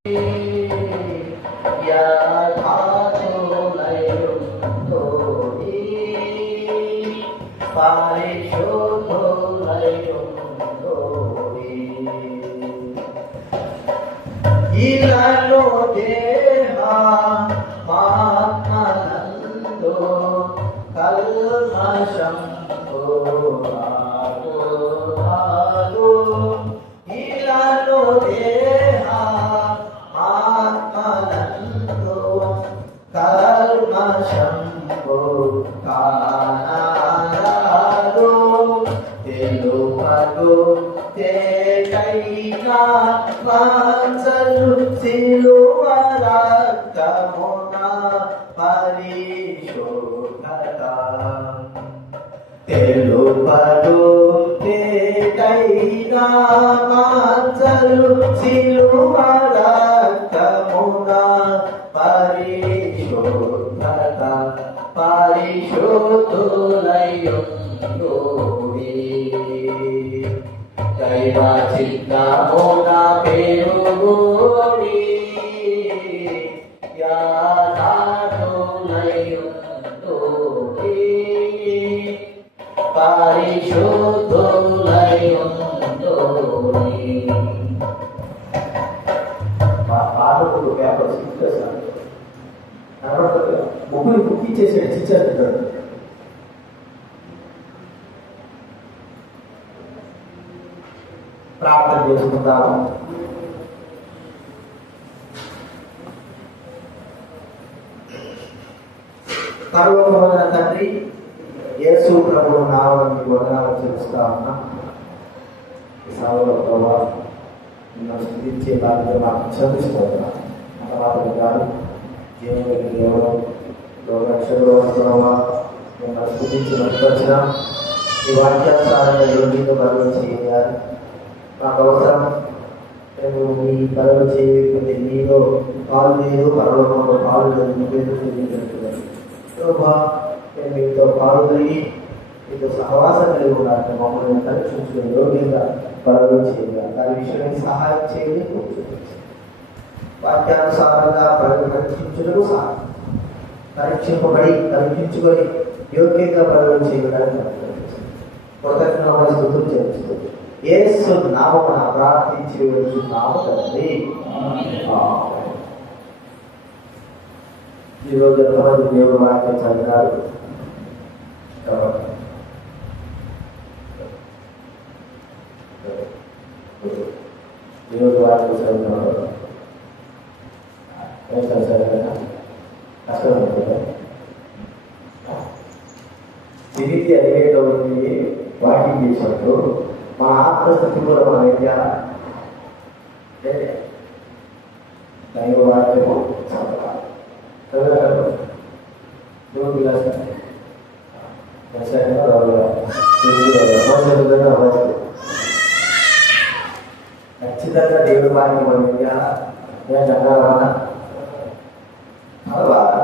ఇలాలో దేహ మాత్మనందు కల్మషం ఇలాలో దేహ మాత్మనందు కల్మషం కానారాదు తెలుపదు తేటైనా వాంఛలు సిలువ రక్తమున పరిశోధత తెలుపదు తేటైనా వాంఛలు సిలువ రక్తమున పరిశోధత పరిశోధులయుండుడి దైవ చిత్తమున పెరుగుడి యాదాతులయుండుడి పరిశోధులయుండుడి. పాఠకుడు పేపర్ చేశారు ముగ్గురు బుక్ ఇచ్చేసాడు చిచ్చేస్తాడు. ప్రార్థన చేసుకుందాము. పరలోకమైన తండ్రి, యేసు ప్రభువు నామమున వందనాలు చెల్లిస్తా ఉన్నా. ఈ సభలో ప్రభావ మిమ్మల్ని స్తుతించే బాధ్యత మాకు చదివిస్తున్నాం. తర్వాత గారు జీవన దేవుడు రక్షకుడు ప్రభావ మిమ్మల్ని స్తుతించి వచ్చిన ఈ వాక్యానుసారంగా యోగ్యంగా బరువు చేయాలి. మాకు అవసరం మేము మీ బరువు చేయకపోతే మీలో పాలు లేదు, పరలోకంలో పాలు లేదు. ప్రభా మేము మీతో పాల్గొని మీతో సహవాసం కలిగి ఉండాలి. మమ్మల్ని పరీక్షించుకుని యోగ్యంగా బరువు చేయాలి. దాని విషయాన్ని సహాయం చేయాలి. వాక్యానుసారంగా పరీక్షించడం పరీక్షించుకొని యోగ్యంగా బరువు చేయడానికి కృతజ్ఞతలు స్తుతులు చెల్లిస్తుంది. యేసు నామమున ప్రార్థించి వేడుచున్నాము తండ్రి. ఈరోజు ఎంతమంది దేవుడు వాక్యం చదివారు? ఈరోజు వాక్యం చదివినారు కష్టం ఉంటుంది. తిరిగి అడిగేటోళ్ళకి వాకింగ్ చేసినప్పుడు మన ఆత్మస్థితి కూడా మనం ఏం చేయాలా? దైవ వాక్యము చదవాలి. ఖచ్చితంగా దేవుడి వాక్యం మనం ఏం చేయాలా? చదవాలన్నా చదవాలి.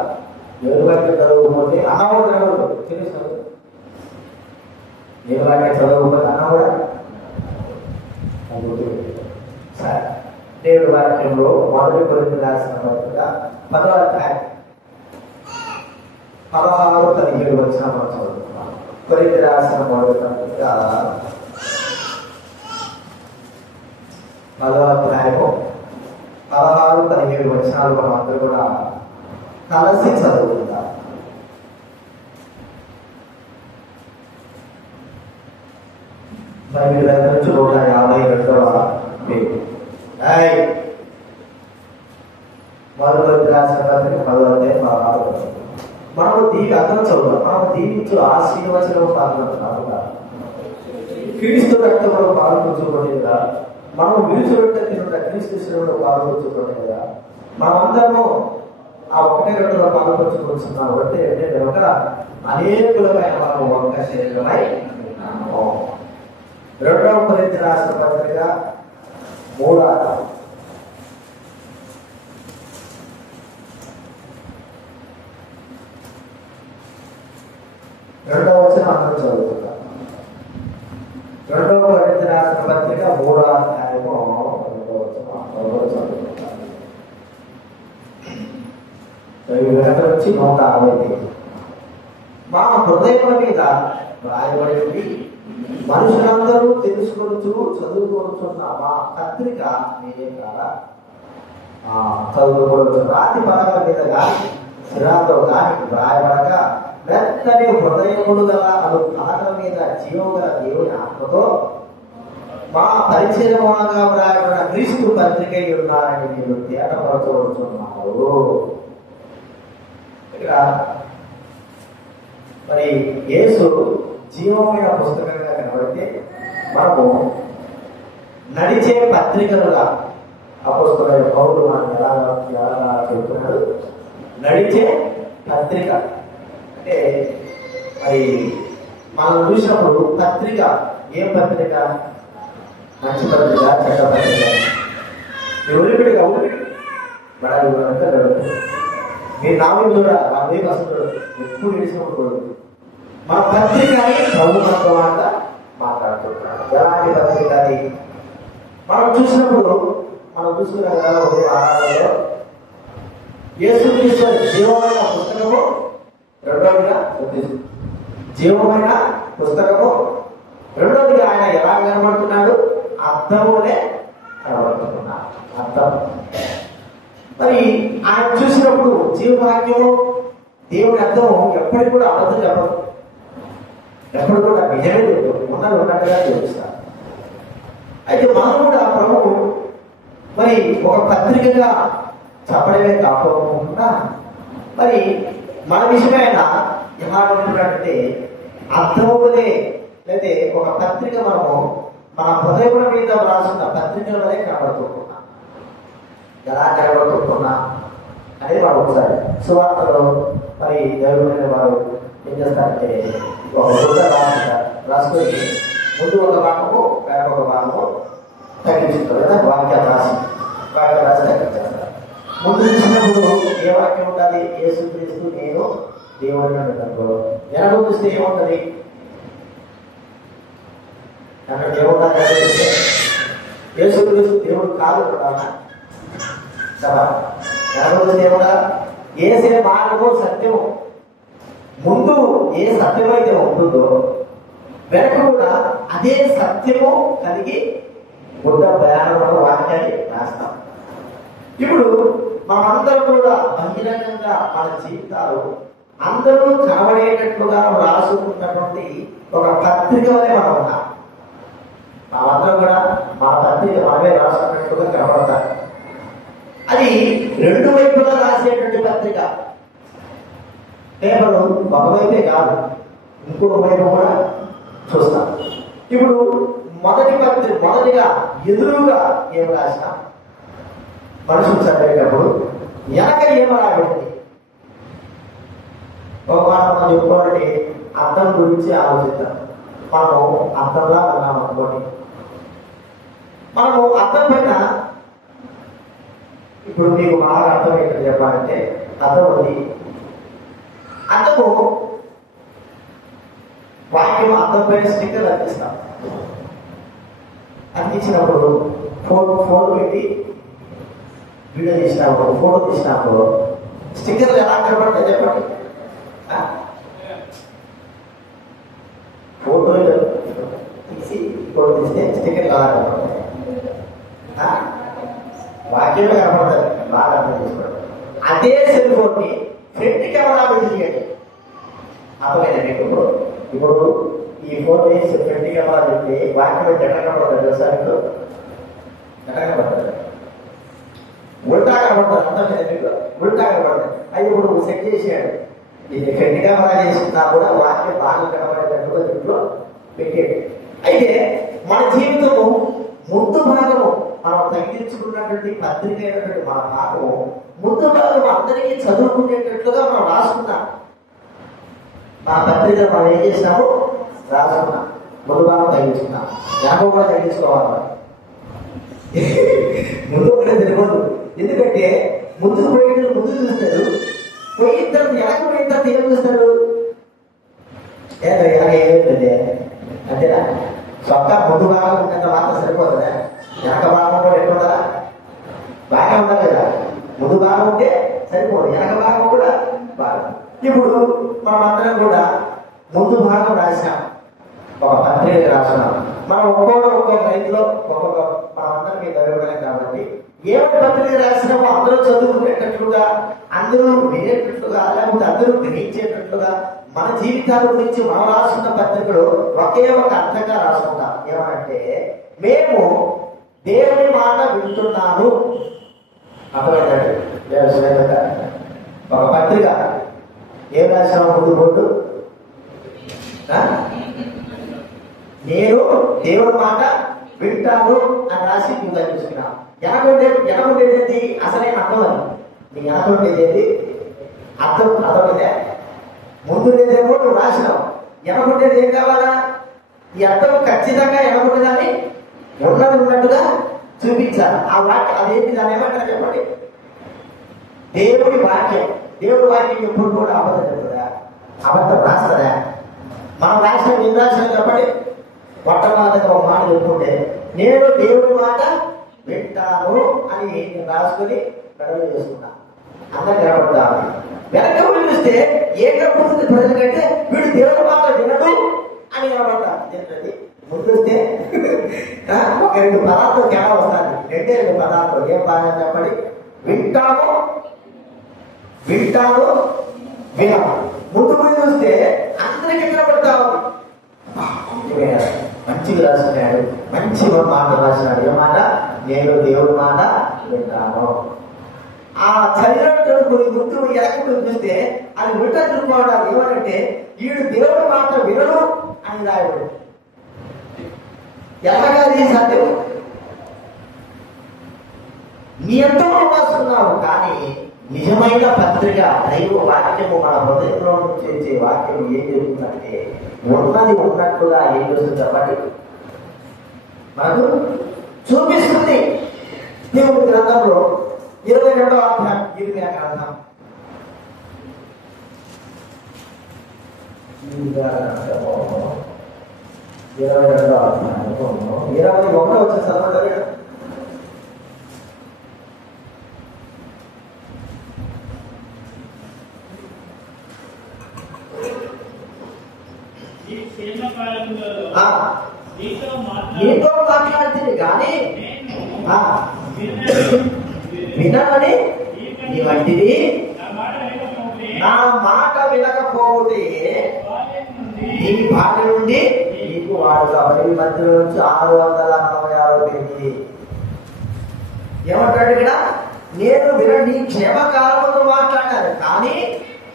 దేవుడి వాక్యం చదవకపోతే అన్నవాడు ఎవరు తెలుసు. దేవుడి వాక్యం చదవకపోతే అన్నవాడా? సరే, దేవుడి వాక్యంలో మొదటి కొరింథీయులకు రాసిన పత్రిక 10వ అధ్యాయం 16-17 వచనం చదువుతున్నాం. కొరింథీయులకు రాసిన మొదటి పత్రిక 10వ అధ్యాయము 16-17 వచనాలు మనం అందరూ కూడా కలిసి చదువుకుందాం. బైబిల్ దగ్గర నుంచి 152వ పేజీ. మొదటి రాసిన పత్రిక 10వ అధ్యాయం 16. మనము అందరం చదువుతాం. మనము దీవించు ఆశీర్వచనం పాల్గొంటున్నాము. క్రీస్తు రక్తంలో పాల్గొంచుకోండి కదా. మనము విలుచుబెట్ట తినుట క్రీస్తు శిలువలో పాల్గొంచుకోండి కదా. మనమందరము ఆ ఒకటే రొట్టెలో పాల్గొంచుకుంటున్నాం. అంటే కనుక అనేకులమైన మనం ఒక్క శరీరమై ఉన్నాము. 2వ కొరింథీయులకు రాసిన పత్రిక 3వ అధ్యాయం 2వ వచనం అందరూ చదువుతాం. 2వ కొరింథీయులకు రాసిన పత్రిక 3వ అధ్యాయము 2వ వచనం అందరూ చదువుతాం. నుంచి 160 మా హృదయముల మీద రాయబడి మనుషులందరూ తెలుసుకొనుచు చదువుకొనుచున్న మా పత్రిక మీరే కాదా చదువుకోవచ్చు. రాతి పలకల మీద కానీ శిరాల్లో కానీ రాయబడక మెత్తని హృదయములు గల అను పలకల మీద జీవం గల దేవుని ఆత్మతో మా పరిచయముగా వ్రాయబడిన క్రీస్తు పత్రిక ఉన్నారని మీరు తేటపరచబడుతున్నారు. ఇక్కడ మరి యేసు జీవమైన పుస్తకంగా కనబడితే మనము నడిచే పత్రికలుగా అపోస్తలుడైన పౌలు మనకు ఎలా చెబుతున్నాడు, నడిచే పత్రిక అంటే మరి మనం చూసినప్పుడు పత్రిక ఏం పత్రిక? మంచి పత్రిక, చెడ్డ పత్రిక, ఒలిపిడిగా బడాలి అంతా జరుగుతుంది. మీరు నామం కూడా నామే అసలు ఎప్పుడు నిలిచినప్పుడు మన పత్రికని ప్రభు మనతో మాట్లాడుతున్నాడు. ఎలాంటి పత్రిక అది మనం చూసినప్పుడు మనం చూసుకున్నాం కదా. ఉదయం ఆరాధనలో యేసుక్రీస్తు జీవమైన పుస్తకము, రెండవదిగా జీవమైన పుస్తకము, రెండవదిగా ఆయన ఎలా కనబడుతున్నాడు? అర్థమునే కనబడుతున్నాడు. అర్థం మరి ఆయన చూసినప్పుడు జీవవాక్యము దేవుని అర్థం ఎప్పటికి కూడా అబద్ధం చెప్పదు, ఎప్పుడు కూడా నిజమే ఉన్నది ఉన్నట్టుగా చూపిస్తారు. అయితే మనం కూడా ప్రభు మరి ఒక పత్రికగా చెప్పడమే కాకుండా మరి మన విషయమైన ఏమంటున్నాడంటే అర్థములే లేదా ఒక పత్రిక మనము మన హృదయముల మీద రాసిన పత్రికల వలె కనబడుతున్నాం. ఎలా కనబడుతున్నా అనేది మనం ఒకసారి సువార్తలో మరి దేవుడైన వారు ఏం చేస్తారంటే ఒక గుడ్డ రాసుకొని ముందు ఒక భాగము వెనక ఒక భాగము తగ్గించుతారు కదా. వాక్యాలు రాసి తగ్గించేస్తారు. ముందు చూసినప్పుడు ఏ వాక్యం ఉండాలి? యేసుక్రీస్తు నేను దేవుడిని అనుకో. వెనక చూస్తే ఏముంటది? అక్కడ ఏముండాలి? యేసుక్రీస్తు దేవుడు కాదు కదా. వెనక చూస్తే ఏముండా? ఏసే మార్గము సత్యము. ముందు ఏ సత్యమైతే ఉంటుందో వెనక కూడా అదే సత్యము కలిగి బుద్ధ భయానమైన వాక్యాన్ని రాస్తాం. ఇప్పుడు మనందరూ కూడా బహిరంగంగా మన జీవితాలు అందరూ కనబడేటట్లుగా రాసుకున్నటువంటి ఒక పత్రిక వలె మనం ఉన్నాం. మనమందరం కూడా మన పత్రిక మనమే రాసుకున్నట్టుగా కనబడతాం. అది రెండు వైపులా రాసేటువంటి పత్రిక. పేపరు ఒకవైపే కాదు, ఇంకొక వైపు కూడా చూస్తాం. ఇప్పుడు మొదటిగా ఎదురుగా ఏం రాసినా మనుషులు చదివేటప్పుడు వెనక ఏం రాబడింది? ఒక మాట మనం చెప్పుకోవాలంటే అర్థం గురించి ఆలోచిద్దాం. మనము అర్థంలా ఉన్నాం అనుకోండి. మనము అర్థం పైన ఇప్పుడు మీకు బాగా అర్థమయ్యేది చెప్పాలంటే అర్థం ఉంది. అర్థము వాక్యం అర్థం పైన స్టిక్కర్ అందిస్తాం. అందించినప్పుడు ఫోన్ పెట్టి వీడియో తీసినప్పుడు ఫోటో తీసినప్పుడు స్టిక్కర్లు ఎలా కనబడతాయి చెప్పండి. ఫోటో తీసి ఫోటో తీస్తే స్టిక్కర్లు ఎలా కనబడతాయి? వాక్యమే కనబడతాయి. బాగా అర్థం చేసుకోండి. అదే సెల్ ఫోన్ ని ఫ్రంట్ కెమెరా పెట్టి తీయండి. అర్థమైందా మీకు? ఇప్పుడు ఈ ఫోన్ వేసి ఫ్రంట్ కెమెరా పెట్టి వాక్యం ఎట్లా కనబడతాయి తెలుసా మీకు? ఎట్లా కనబడతాయి? ఉల్టా కనబడతారు. అర్థమైందా మీకు? ఉల్టా కనబడతాయి. అది ఇప్పుడు సెట్ చేసాడు. ఇది ఫ్రంట్ కెమెరా చేసినా కూడా వాక్యం బాగా కనబడేటట్టుగా దీంట్లో పెట్టాడు. అయితే మన జీవితము ముందు భాగము మనం తగ్గించుకున్నటువంటి పత్రిక అయినటువంటి మన భాగము ముందు భాగం అందరికీ చదువుకునేటట్లుగా మనం రాసుకున్నాం. మా పత్రిక మనం ఏం చేసినాము? రాసుకున్నాం. ముందు భాగం తగ్గించుకున్నాం. వెనక కూడా తగ్గించుకోవాలి. ముందు కూడా తెలియదు. ఎందుకంటే ముందుకు పోయేటప్పుడు ముందు చూస్తాడు, పోయిన తర్వాత వెనక పోయిన తర్వాత ఏం చూస్తాడు? ఏమైందంటే అంతేనా? సొక్క ముందు భాగం ఉన్నంత మాత్రం సరిపోతుందా? వెనక భాగం కూడా ఎట్లుందా? బాగా ఉండాలి కదా. ముందు భాగం ఉంటే సరిపోదు, వెనక భాగం కూడా ఇప్పుడు మనమందరం కూడా ముందు భాగం రాసాం, ఒక పత్రిక రాసినాం. మనం ఒక్కొక్క రైతులో ఒక్కొక్క మనమందరం మీద చదవగలం కాబట్టి ఏ పత్రిక రాసినామో అందరూ చదువుకునేటట్లుగా, అందరూ వినేటట్లుగా, లేకపోతే అందరూ గ్రహించేటట్లుగా మన జీవితాల గురించి మనం రాసిన పత్రికలు ఒకే ఒక అర్థంగా రాసుకుంటాం. ఏమంటే మేము దేవుని మాట వింటున్నాను. అర్థమైందండి? ఒక పత్రిక ఏం రాసాము? ముందు బోర్డు నేను దేవుని మాట వింటాను అని రాసి ముందు చూసుకున్నాం. ఎనకుండేది అసలే అర్థం అని. నీకు ఎనకుండేది అర్థమైందే. ముందుండేదేమో నువ్వు రాసినావు, ఎనకుండేది ఏం కావాలా? ఈ అర్థం ఖచ్చితంగా ఎనకుండేదాన్ని ఉన్నట్టుగా చూపించాలి. ఆ వాక్యం అదేంటి, దాన్ని ఏమంటారు చెప్పండి? దేవుడి వాక్యం. దేవుడి వాక్యం ఎప్పుడు కూడా అబద్ధం చెప్తుందా? అబద్ధం రాస్తుందా? మనం రాసిన ఏం రాసినా చెప్పండి. మొట్టమొదటిగా ఒక మాట చెప్పుకుంటే నేను దేవుడి మాట వింటాను అని నేను రాసుకొని గడవ చేసుకున్నా. అందరు కనబడతాను. వెనక చూస్తే ఏం కనబడుతుంది ప్రజలకంటే వీడు దేవుడి మాట వినడు అని కనబడతారు. ఏంటండి? ముందు వస్తే ఒక 2 పదార్థం తేడా వస్తుంది. 2 పదార్థం. ఏం బాగా చెప్పండి? వింటాను వినము. ముందు పోయి చూస్తే అందరికీ కనబడతావు. మంచిగా రాసినాడు, మంచి మాట రాసినాడు. ఏమాట? నేను దేవుడి మాట వింటాను. ఆ చదివినట్టు కొన్ని గుర్తు ఎక్కడ చూస్తే అది ఉల్టా చూసుకోవడాలు. ఏమంటే వీడు దేవుడి మాట వినడు అని రాయడు. ఎలాగది సాధ్యం? నీ ఎంతో వస్తున్నావు, కానీ నిజమైన పత్రిక దైవ వాక్యము మన హృదయంలో చేసే వాక్యం ఏం చెబుతుందంటే ఉన్నది ఉన్నట్లుగా ఏం చేస్తుంది చెప్పండి? మనకు చూపిస్తుంది. దేవుడి గ్రంథంలో 22వ అధ్యాయం, ఇర్మియా గ్రంథం 22వ అధ్యాయం 21 వచ్చే చదవండి. నీతో మాట్లాడుతుంది కానీ వినమని నీ వంటిది నా మాట వినకపోతే నీ భార్య నుండి నీకు వాడు కాబట్టి మధ్య నుంచి 646 పెరిగి ఏమంటాడు ఇక్కడ? నేను నీ క్షేమకాలముతో మాట్లాడాను, కానీ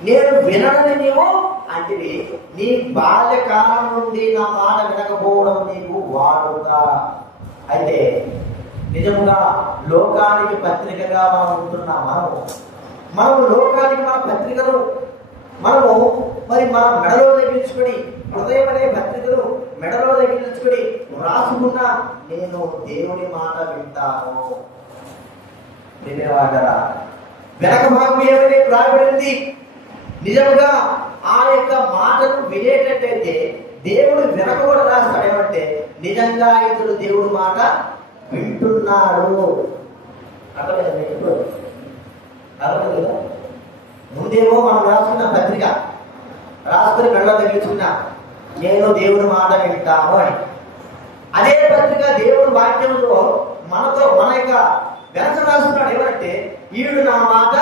నేను వినడని నీవు అంటే నీ బాల్యకాలం నుండి నా మాట వినకపోవడం నీకు వాడుతా. అయితే నిజముగా లోకానికి పత్రికగా మనం ఉంటున్నాం. మనము లోకానికి మన పత్రికలు మనము మరి మన మెడలో తగ్గించుకొని, హృదయం అనే పత్రికలు మెడలో తగ్గించుకొని రాసుకున్న నేను దేవుని మాట వింటాను. వెనక భాగం ఏమైనా రాయబడింది. నిజంగా ఆ యొక్క మాటను వినేటట్టయితే దేవుడు వెనక కూడా రాస్తాడు. ఏమంటే నిజంగా ఇతడు దేవుడు మాట వింటున్నాడు. అర్థమైంది కదా? ముందేమో మనం రాసుకున్న పత్రిక రాసుకుని మెడ తగ్గించుకున్నా నేను దేవుడి మాట వింటాను అని. అదే పత్రిక దేవుడి వాక్యంలో మనతో మన యొక్క వెనక రాస్తున్నాడు. ఏమంటే ఈడు నా మాట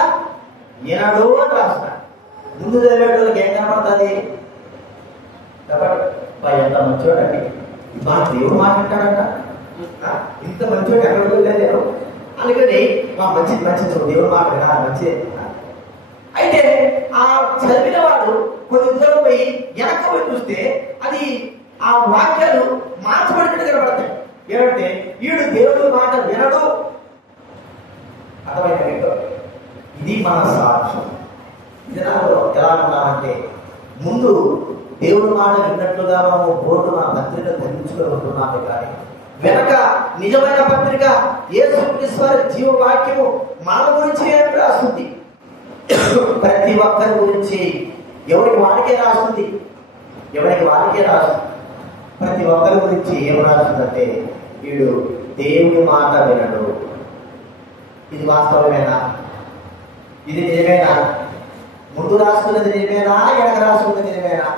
వినడు అని రాస్తున్నాడు. ముందు చదివేటోళ్ళకి ఏం కనపడుతుంది? ఎంత మంచివాడండి, మా దేవుడు మాట్లాడాడంట, ఇంత మంచివాడు ఎక్కడ వెళ్ళలేదు అందుకని మా మంచిది దేవుడు మాట వినాలి మంచిది. అయితే ఆ చదివిన వాడు కొన్ని దూరం పోయి వెనక పోయి చూస్తే అది ఆ వాక్యాలు మార్చబడినట్టు కనబడతాయి. ఏమంటే వీడు దేవుడి మాట వినడు. అర్థమైంది? ఇది మన సాక్ష్యం. జనాలు ఎలా ఉన్నామంటే ముందు దేవుడి మాట విన్నట్లుగా మనం బోర్డు మన పత్రిక ధరించుకొని ఉంటున్నామే, కానీ వెనక నిజమైన పత్రిక యేసుక్రీస్తు వారి జీవవాక్యము మన గురించి ఏమి రాస్తుంది? ప్రతి ఒక్కరి గురించి ఎవరికి వారికే రాస్తుంది. ప్రతి ఒక్కరి గురించి ఏం రాస్తుందంటే వీడు దేవుడి మాట వినడు. ఇది వాస్తవమేనా? ఇది నిజమేనా? ముందు రాసుకున్నది నిజమేనా, వెనక రాసుకున్నది నిజమేనా?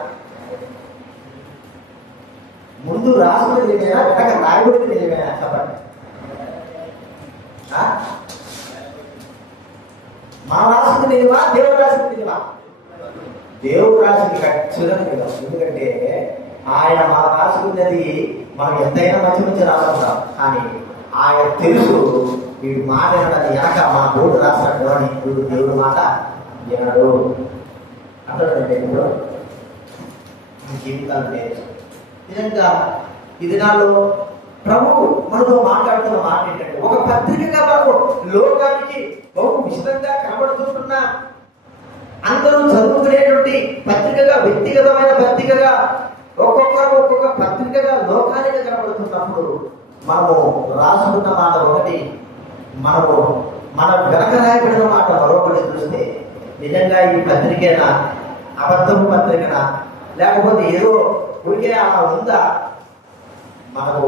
ముందు రాసుకున్నది నిజమేనా, వెనక రాయబడింది నిజమేనా? చెప్పండి. మా రాసుకున్నది నిజమా, దేవుడు రాసుకున్నది నిజమా? దేవుడు రాసింది ఖచ్చితంగా నిజం. ఎందుకంటే ఆయన మా రాసుకున్నది మనం ఎంతైనా మంచి మంచి రాసుకుంటాం, కానీ ఆయన తెలుసు వీడు మాట వెనక మా దేవుడు రాస్తాడు అని. వీడు దేవుడు మాట వినడు అంటాడంటే ఇప్పుడు జీవితాలు లేదు. నిజంగా ఈ దినాల్లో ప్రభు మనతో మాట్లాడుతున్న మాట ఏంటంటే, ఒక పత్రికగా మనకు లోకానికి బహు విశదంగా కనబడుతుంటున్న, అందరూ చదువుకునేటువంటి పత్రికగా, వ్యక్తిగతమైన పత్రికగా, ఒక్కొక్క పత్రికగా లోకానికి కనబడుతున్నప్పుడు మనము రాసుకున్న మాట ఒకటి, మనము మన వెనక రాయబడిన మాట మరొకటి చూస్తే నిజంగా ఈ పత్రికేనా, అబద్ధం పత్రికనా, లేకపోతే ఏదో ఊరికే అలా ఉందా? మనకు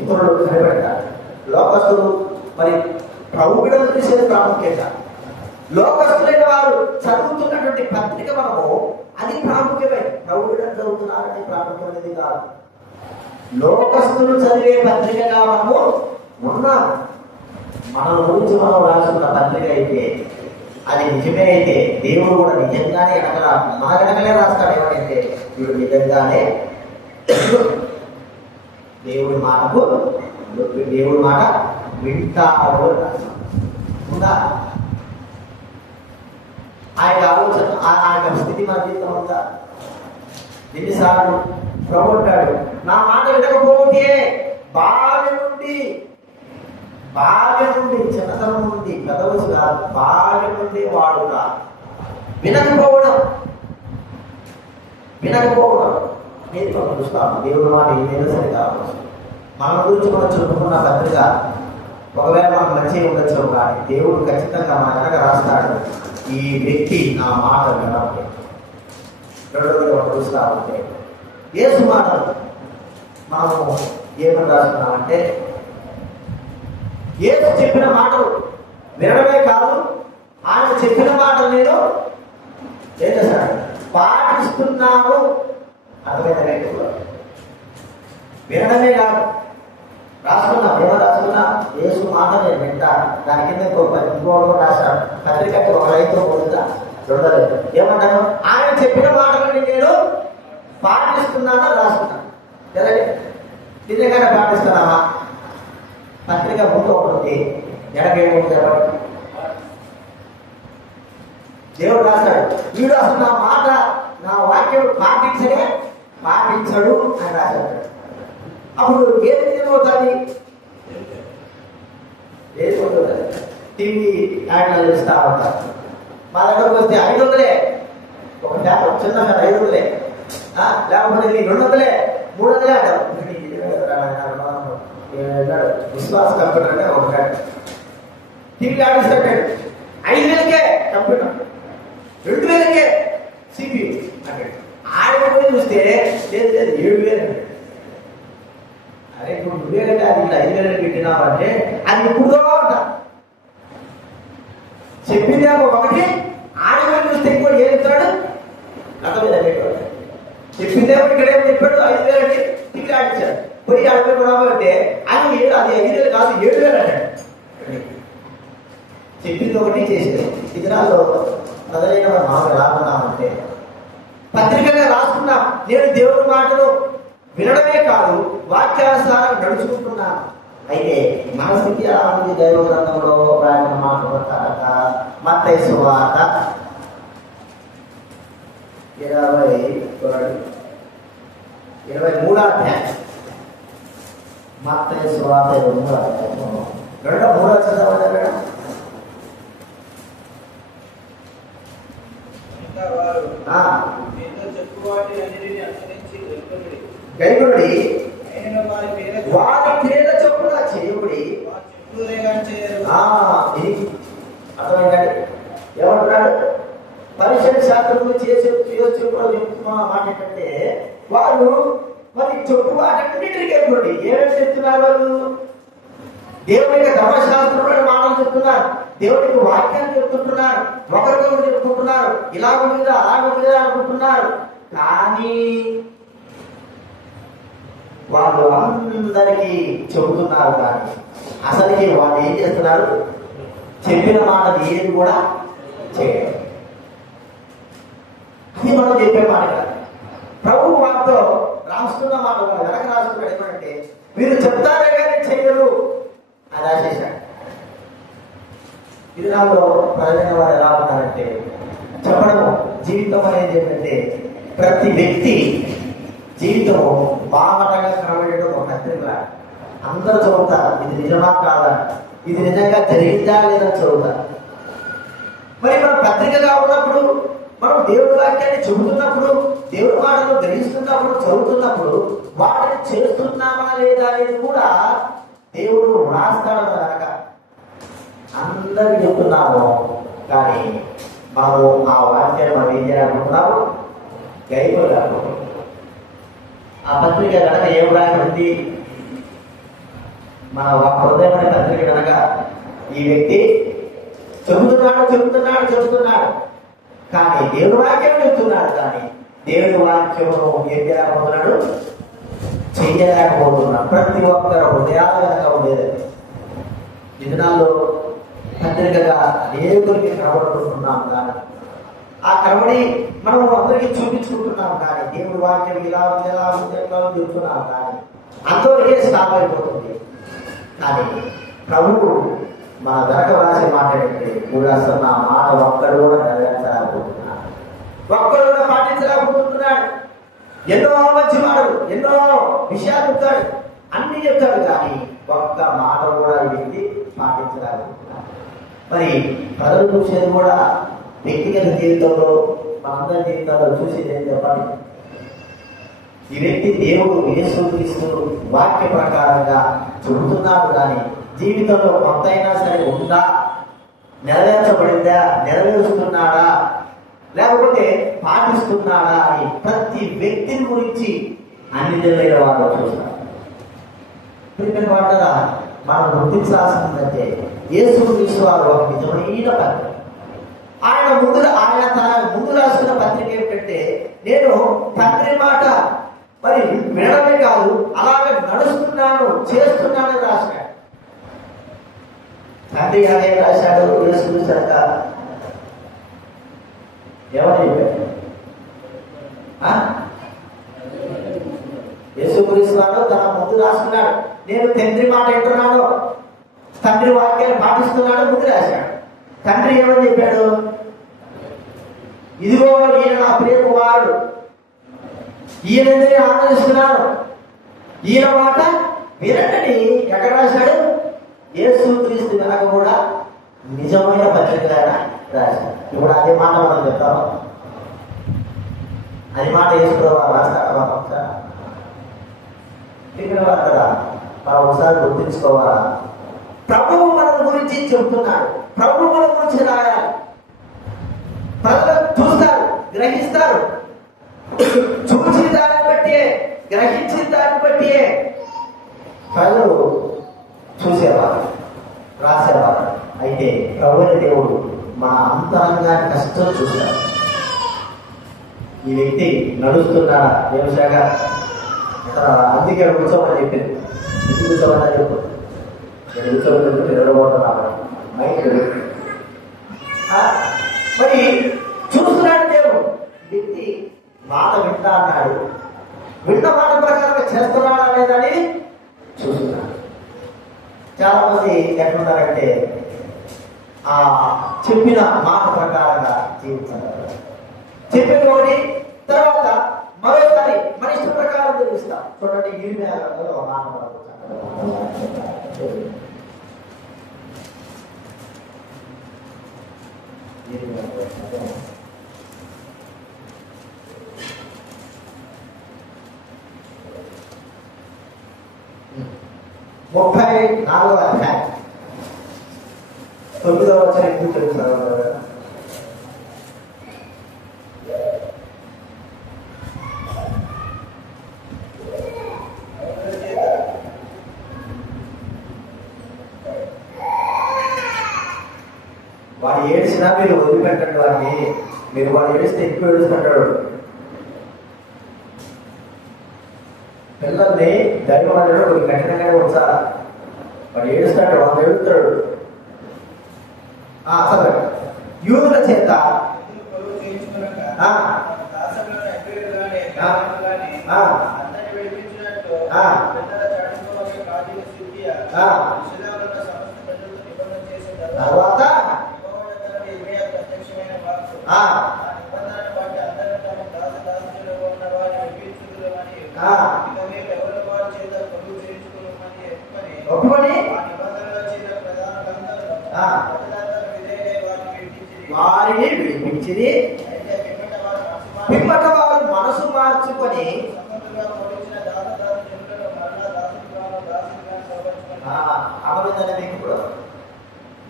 ఇతరులు కనిపెడతారు. లోకస్తులు మరి ప్రభు బిడ్డలు చూసేది ప్రాముఖ్యత. లోకస్తులైన వారు చదువుతున్నటువంటి పత్రిక మనము అది ప్రాముఖ్యమే. ప్రభు బిడ్డలు చదువుతున్నారని ప్రాముఖ్యమైనది కాదు. లోకస్తులు చదివే పత్రికగా మనము ఉన్నాం. మన గురించి మనం రాసుకున్న పత్రిక అయితే అది నిజమే అయితే దేవుడు కూడా నిజంగానే మన వెనకలే రాస్తాడు. ఏమంటే వీడు నిజంగానే దేవుడి మాటకు, దేవుడి మాట వింటాడు ఉందా? ఆయన ఆలోచన, ఆయన స్థితి మన జీవితం ఉందా? ఎన్నిసార్లు ప్రభు అంటాడు, నా మాట వినకపోతే బాల్యం నుండి చిన్నతనం నుండి పెదవసు కాదు, బాల్యం నుండి వాడుగా వినకపోవడం నేను మనం చూస్తాము. దేవుడు మాట ఏదైనా సరే కావచ్చు. మన గురించి మనం చెప్పుకున్న పత్రిక ఒకవేళ మనం మంచిగా ఉండొచ్చు, కానీ దేవుడు ఖచ్చితంగా మన వెనక రాస్తాడు, ఈ వ్యక్తి నా మాట వినాలి. రెండోది మనం చూస్తా ఉంటే యేసు మాటలు మనము ఏమని రాస్తున్నామంటే, యేసు చెప్పిన మాటలు వినడమే కాదు, ఆయన చెప్పిన మాటలు నేను ఏం చేస్తాను, పాటిస్తున్నాను. అర్థమైన వ్యక్తులు వినడమే కాదు, రాసుకున్నా ఏమో రాసుకున్నా, యేసు మాట నేను వింటాను. దాని కింద ఇంకోటి రాశాడు, పత్రిక ఒక రైతు పోతుందా రెండోది ఏమంటాను, ఆయన చెప్పిన మాటలని నేను పాటిస్తున్నాను రాసుకున్నాను. నిజంగానే పాటిస్తున్నావా? పత్రిక ముందు ఒకటి ఎనకేముంది దేవుడు రాస్తాడు, వీడు అసలు నా మాట నా వాక్యం పాటించడు అని రాశాడు. అప్పుడు ఏది ఏమవుతుంది? టీవీ యాడ్లు ఇస్తా ఉంటారు. మా దగ్గరకు వస్తే 500 ఒక శాతం చిన్న 500, లేకపోతే 200, 300 అంటారు. విశ్వాస కంప్యూటర్ అంటే ఒక టీవీ ఆడిస్తాడు 5,000కే కంప్యూటర్, 2,000కే సిపియు అంటే ఆడిపోయి చూస్తే లేదు 7,000 అంటే. అరే ఇప్పుడు 2,000 అది 5,000 పెట్టినామంటే అది ఇప్పుడుదో అంట. చెప్పిందేమో ఒకటి, ఆడిపోయి చూస్తే ఇంకోటి ఏం ఇస్తాడు అర్థం. చెప్పిందేమో ఇక్కడేమో చెప్పాడు 5,000 అంటే టీవీ ఆడించాడు. పోయి ఆడిపోయి కొనాలంటే అది 5,000 కాదు 7,000 అంటాడు. చెప్పింది ఒకటి చేసేది. ఈ దినాల్లో మొదలైన మనం ఎలా ఉన్నామంటే, పత్రికగా రాసుకున్నాం, నేను దేవుడి మాటలు వినడమే కాదు వాక్యానుసారం నడుచుకుంటున్నాను. అయితే మన స్థితి ఎలా ఉంది? దైవ గ్రంథంలో రాయన మాట మత్తయి సువార్త 23వ అధ్యాయం. మత్తయి సువార్త 23వ అధ్యాయం 2-3 చదవండి. గైకొనుడి వారి పేద చొప్పున చేయుడి. ఇది అర్థమైందండి. ఏమంటున్నాడు? పరిశీలన శాస్త్రంలో చెప్తున్న మాట ఏంటంటే, వారు మరి చెప్పు వాటన్నిటికీ గైకొనుడి. ఏమేమి చెప్తున్నారు వాళ్ళు? దేవుని యొక్క ధర్మశాస్త్రంలో మాటలు చెప్తున్నారు. దేవుడికి వాక్యాన్ని చెప్తుంటున్నారు, ఒకరికొకరు చెప్పుకుంటున్నారు, ఇలా ఉంది అలా ఉంది అనుకుంటున్నారు. కానీ వాళ్ళు అందరికీ చెబుతున్నారు, కానీ అసలుకి వాళ్ళు ఏం చేస్తున్నారు? చెప్పిన మాట ఏది కూడా చేయడం. అది మనం చెప్పే మాట కదా. ప్రభు వారితో రాస్తున్న మాట వెనక రాస్తున్నాడు ఏమంటే, మీరు చెప్తారే కానీ చేయరు అని రాసేశాడు. ఇది నాలో ప్రజలైన వారు ఎలా ఉన్నారంటే, చెప్పడము జీవితం అనేది ఏంటంటే, ప్రతి వ్యక్తి జీవితము బాగా కనబడేటం ఒక పత్రికలా. అందరూ చదువుతారు, ఇది నిజమా కాదా, ఇది నిజంగా జరిగిందా లేదా చదువుతారు. మరి మనం పత్రికగా ఉన్నప్పుడు, మనం దేవుడి వాక్యాన్ని చెబుతున్నప్పుడు, దేవుడి మాటలు గ్రహిస్తున్నప్పుడు, చదువుతున్నప్పుడు వాటిని చేస్తున్నామా లేదా అనేది కూడా దేవుడు రాస్తాడు కనుక అందరికి చెప్తున్నాము. కానీ మనము ఆ వాక్యాన్ని మనం ఏం చేయాలనుకుంటున్నాము? గైకోలేకపోతున్నాము. ఆ పత్రిక కనుక ఏం రాయబడింది? మన హృదయమైన పత్రిక కనుక ఈ వ్యక్తి చెబుతున్నాడు కానీ దేవుడి వాక్యం చెప్తున్నాడు, కానీ దేవుడి వాక్యం ఏం చేయలేకపోతున్నాడు? చెయ్యలేకపోతున్నాడు. ప్రతి ఒక్కరు హృదయాలు కనుక ఉండేది ఈ దినాల్లో పత్రికగా దేవుడికి కనబడుతున్నాం, కానీ ఆ కనబడి మనం అందరికీ చూపించుకుంటున్నాం, కానీ దేవుడి వాక్యం ఇలా ఉంది ఎలా ఉంది ఎట్లా చెప్తున్నాం, కానీ అందరికీ స్టాప్ అయిపోతుంది. కానీ ప్రభువు మన వెనక రాసే మాట ఏంటంటే, ఇప్పుడు అసలు నా మాట ఒక్కడు కూడా నెరవేర్చలేకపోతున్నాడు, ఒక్కడు కూడా పాటించలేకపోతున్నాడు. ఎన్నో మంచి మాటలు, ఎన్నో విషయాలు చెప్తాడు, అన్ని చెప్తాడు, కానీ ఒక్క మాట కూడా ఈ వ్యక్తి పాటించలేకపోతున్నాడు. మరి ప్రజలు చూసేది కూడా వ్యక్తిగత జీవితంలో, మనందరి జీవితంలో చూసేది ఏం చెప్పండి? ఈ వ్యక్తి దేవుడు యేసుక్రీస్తు వాక్య ప్రకారంగా చెబుతున్నాడు, కానీ జీవితంలో కొంత అయినా సరే ఉందా, నెరవేర్చబడిందా, నెరవేరుస్తున్నాడా, లేకపోతే పాటిస్తున్నాడా అని ప్రతి వ్యక్తిని గురించి అన్ని తెలియని వాళ్ళు చూస్తారు. వాడదా మనం గుర్తించాల్సిందంటే, యేసుక్రీస్తు వారు ఒక నిజమైన పత్రిక. ఆయన తన ముందు రాసిన పత్రిక ఏమిటంటే, నేను తండ్రి మాట మరి వినడమే కాదు, అలాగే నడుస్తున్నాను, చేస్తున్నానని రాశాడు. తండ్రి అనే రాశాడు, యేసుక్రీస్తు ఏమని చెప్పాడు? యేసుక్రీస్తు తన ముందు రాసుకున్నాడు, నేను తండ్రి మాట వింటున్నాను, తండ్రి వాక్యాన్ని పాటిస్తున్నాడు, ముందు రాశాడు. తండ్రి ఏమని చెప్పాడు? ఇదిగో ఈయన నా ప్రియ కుమారుడు, ఈయనని ఆనందిస్తున్నాను, ఈయన మాట వినండి. ఎక్కడ రాశాడు? యేసుక్రీస్తు వెనక కూడా నిజమైన పత్రిక రాశాడు. ఇప్పుడు అదే మాట మనం చెప్తాము, అది మాట వేసుకోవాలి రాస్తాడు. ఇక్కడ కదా మనం ఒకసారి గుర్తించుకోవాలా? ప్రభువు మన గురించి చెబుతున్నాడు, ప్రభువు మన గురించి రాయాలి. ప్రజలు చూస్తారు, గ్రహిస్తారు, చూసి దాన్ని బట్టి, గ్రహించిన దాన్ని బట్టి ప్రజలు చూసేవారు, రాసేవారు. అయితే ప్రభువైన దేవుడు మన అంతరంగాన్ని కష్టం చూస్తాడు. ఈ వ్యక్తి నడుస్తున్నాడా వ్యవసాయగా, అందుకే కూర్చోమని చెప్పింది. ఎందుకు కూర్చోమన్నా చెప్పు, నేను కూర్చోబెట్టి నిలబోతున్నాను మైండ్. మరి చూస్తున్నాడు దేవుడు, వ్యక్తి మాట వింటా అన్నాడు, విన్న మాట ప్రకారంగా చేస్తున్నాడా లేదని చూస్తున్నాడు. చాలా మంది ఎట్లున్నారంటే, ఆ చెప్పిన మాట ప్రకారంగా జీవించాలి. చెప్పిన ఒకటి తర్వాత మరోసారి మన ఇష్ట ప్రకారం తెలుస్తాం. చూడండి, గిరిమేళంలో మాట 34వ అధ్యాయం 9వ వచనం ఎందుకు తెలుస్తారు? ఏడ్చినా మీరు వదిలిపెట్టండి వాడిని. మీరు వాడు ఏడిస్తే ఎక్కువ ఏడుస్తుంటాడు. పిల్లల్ని దైవవాడు కొద్ది కఠినంగానే ఉంచాలి. వాడు ఏడుస్తాడు, వాడు ఏడుస్తాడు. అసలు యూదుల చేత తర్వాత ఒప్పుకొని వారిని విడిపించింది. పిమ్మట వారు మనసు మార్చుకొని అమలుందని మీకు కూడా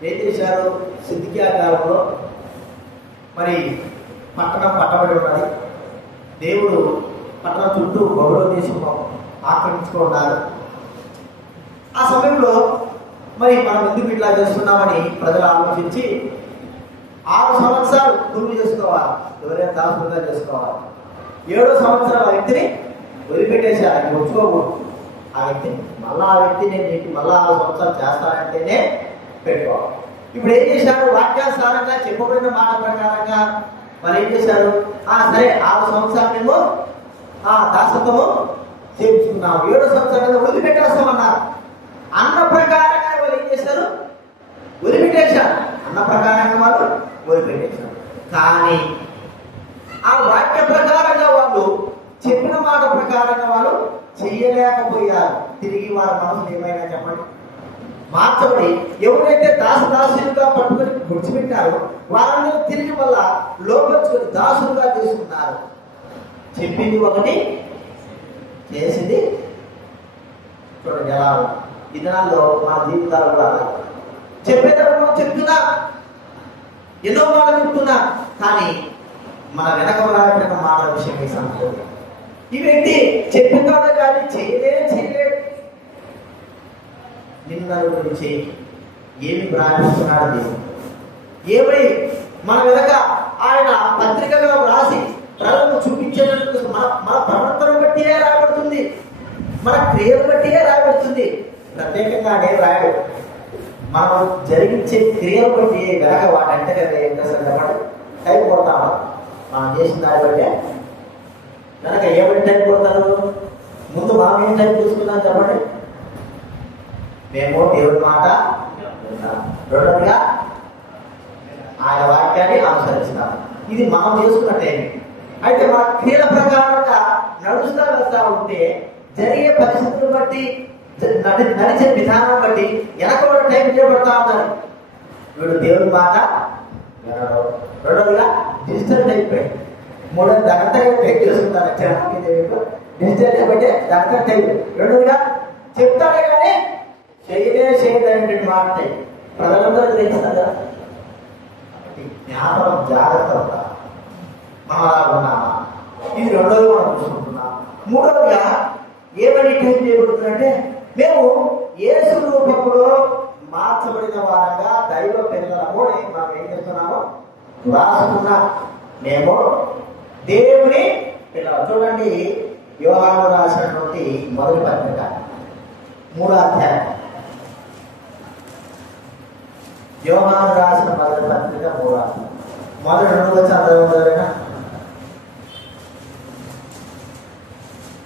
ఏం చేశారు? సిద్ధికియా కాలంలో మరి పట్టణం పట్టబడి ఉన్నది. దేవుడు పట్టణం చుట్టూ బబులో దేశం ఆక్రమించుకున్నారు. ఆ సమయంలో మరి మనం ఎందుకు ఇట్లా చేస్తున్నామని ప్రజలు ఆలోచించి 6 సంవత్సరాలు గురువు చేసుకోవాలి, ఎవరైనా దాసులుగా చేసుకోవాలి. 7వ సంవత్సరం ఆ వ్యక్తిని వదిలిపెట్టేశారు. ఆయన వచ్చుకోకూడదు. ఆ వ్యక్తిని మళ్ళా ఆ వ్యక్తిని నీకు మళ్ళా 6 సంవత్సరాలు చేస్తానంటేనే పెట్టుకోవాలి. ఇప్పుడు ఏం చేశారు? వాక్యానుసారంగా చెప్పబడిన మాట ప్రకారంగా మరి ఏం చేశారు? సరే 6 సంవత్సరాలు మేము దాసత్వము చేయించుకున్నాము, 7వ సంవత్సరాలు వదిలిపెట్టేస్తామన్నారు. అన్న ప్రకారంగా వాళ్ళు ఏం చేశారు? వదిలిపెట్టేశారు. అన్న ప్రకారంగా వాళ్ళు వదిలిపెట్టేశారు. కానీ ఆ వాక్య ప్రకారంగా వాళ్ళు చెప్పిన మాట ప్రకారంగా వాళ్ళు చెయ్యలేకపోయారు. తిరిగి వారి మనసులు ఏమైనా చెప్పండి మార్చబడి ఎవరైతే దాసులుగా పట్టుకొని గుడిచిపెట్టారో వాళ్ళని తిరిగి వల్ల లోపరుచుకొని దాసులుగా చేసుకున్నారు. చెప్పింది ఒకటి, చేసింది చూడండి ఎలా. ఈ దినాల్లో మన జీవితాలు కూడా చెప్పేటప్పుడు చెప్తున్నా, ఎన్నో మాటలు చెప్తున్నా, కానీ మన వెనక రాబడిన మాటల విషయం సంతోషం. ఈ వ్యక్తి చెప్పినాడు కానీ చేయలేడు. నిన్న గురించి ఏమి ప్రారంభిస్తున్నాడు దేవుడు? ఏమై మన వెనక ఆయన పత్రికగా వ్రాసి ప్రజలకు చూపించేటట్టు మన ప్రవర్తన బట్టియే రాబడుతుంది, మన క్రియలు బట్టియే రాబడుతుంది. ప్రత్యేకంగానే రాయడు. మనం జరిగించే క్రియలు బట్టి వెనక వాటంటే కదా ఏం చేస్తారు? టైం కొడతామా? మనం చేసిన దాన్ని బట్టే వెనక ఏమైనా టైం కొడతారు? ముందు మనం ఏం టైం చూసుకున్నాం చెప్పండి. మేము దేవుడి మాట వింటాం, రెండోదిగా ఆయన వాక్యాన్ని అనుసరిస్తాం. ఇది మనం చేసుకున్న టైం. అయితే మన క్రియల ప్రకారంగా నడుస్తూ వెళ్తా ఉంటే జరిగే పరిస్థితులను బట్టి నడిచే విధానం బట్టి వెనక వాడు టైం చేయబడతా ఉంటారు. వీడు దేవుడి మాట వినడం. రెండోదిగా డిజిటల్ అయిపోయి, మూడోది దాంతో టైం చేసుకుంటారు. డిజిటల్ బట్టే దాంతో టైం. రెండోదిగా చెప్తాడే కానీ చేయలేదనేటువంటి మాట ప్రజలందరూ గ్రహిస్తారు కదా. జ్ఞాపకం జాగ్రత్త ఉందా మనం అలా ఉన్నామా? ఇది రెండోది మనం చూసుకుంటున్నాం. మూడోదిగా ఏమని టైం చేయబడుతుందంటే మేము యేసు రూపంలో మార్చబడిన వారంగా దైవ పిల్లలము మనం ఏం చేస్తున్నామో రాసుకున్నాం. మేము దేవుని పిల్లలు. చూడండి, యోహాను రాసినటువంటి మొదటి పత్రిక 3వ అధ్యాయం. యోహాను రాసిన మొదటి పత్రిక 3వ అధ్యాయం మొదటి 2 చదవగలరా?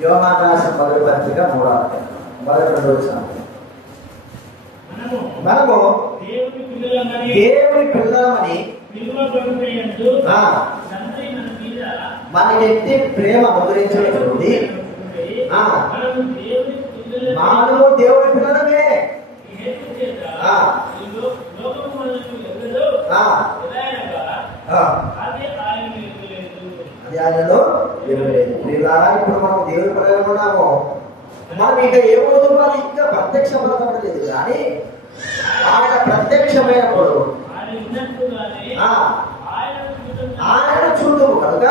యోహాను రాసిన మొదటి పత్రిక 3వ అధ్యాయం మొదటి 2 వచనం. మనము దేవుని పిల్లలమని మనకి ప్రేమ అనుగ్రహించబడి మనము దేవుని పిల్లలమే. అది ఆయనలో ఎరుగలేదు. ఇప్పుడు మనం దేవుని పిల్లలు ఉన్నాము. మనం ఇంకా ఏమవుతుందో వాళ్ళు ఇంకా ప్రత్యక్షపడలేదు. కానీ ఆయన ప్రత్యక్షమైనప్పుడు ఆయన చూడము కనుక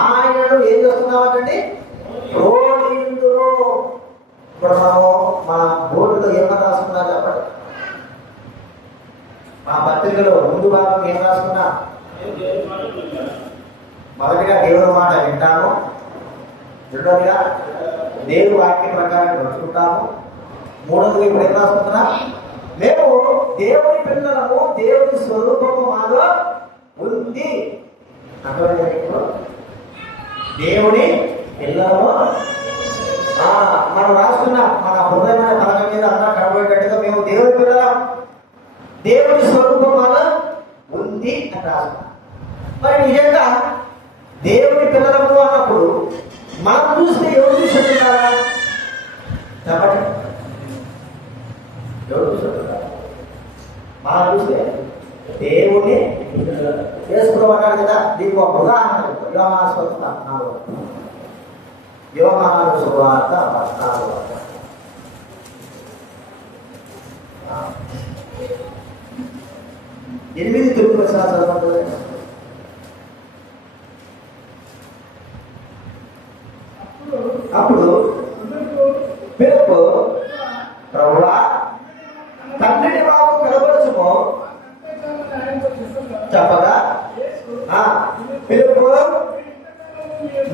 ఆయనను ఏం చేస్తున్నామంటే రోడ్డు. ఇప్పుడు మనం మన బోర్డులో ఏమన్నా రాసుకున్నా చెప్పండి. మా పత్రికలో ముందు భాగం ఏం రాసుకున్నా? మొదటిగా దేవుని మాట వింటాము, రెండోదిగా దేవుని వాక్యం ప్రకారం నడుచుకుంటాము, మూడోదిగా ఇప్పుడు ఏం రాసుకుంటున్నా? మేము దేవుని పిల్లలము, దేవుని స్వరూపము మాలో ఉంది. అర్థమైంది? దేవుని పిల్లలము మనం రాసుకున్న మన హృదయమైన పలక మీద అన్నా కనబడేటట్టుగా మేము దేవుని పిల్లలం, దేవుని స్వరూపం మాలో ఉంది అని రాసుకున్నాం. మరి నిజంగా దేవుని పిల్లలము అన్నప్పుడు మనం చూస్తే ఎవరు చూస్తున్నారా? చెప్పండి, ఎవరు చూస్తున్నారా? మనం చూస్తే దేవుని చేసుకున్నాడు కదా. దీనికి ఒక ఉదాహరణ యోహాను సువార్త 14 8 తెలుగు వచనాలు చదవండి. అప్పుడు పిలుపు ప్రభువా తండ్రిని మాకు కనబరచుము చెప్పగా పిలుపు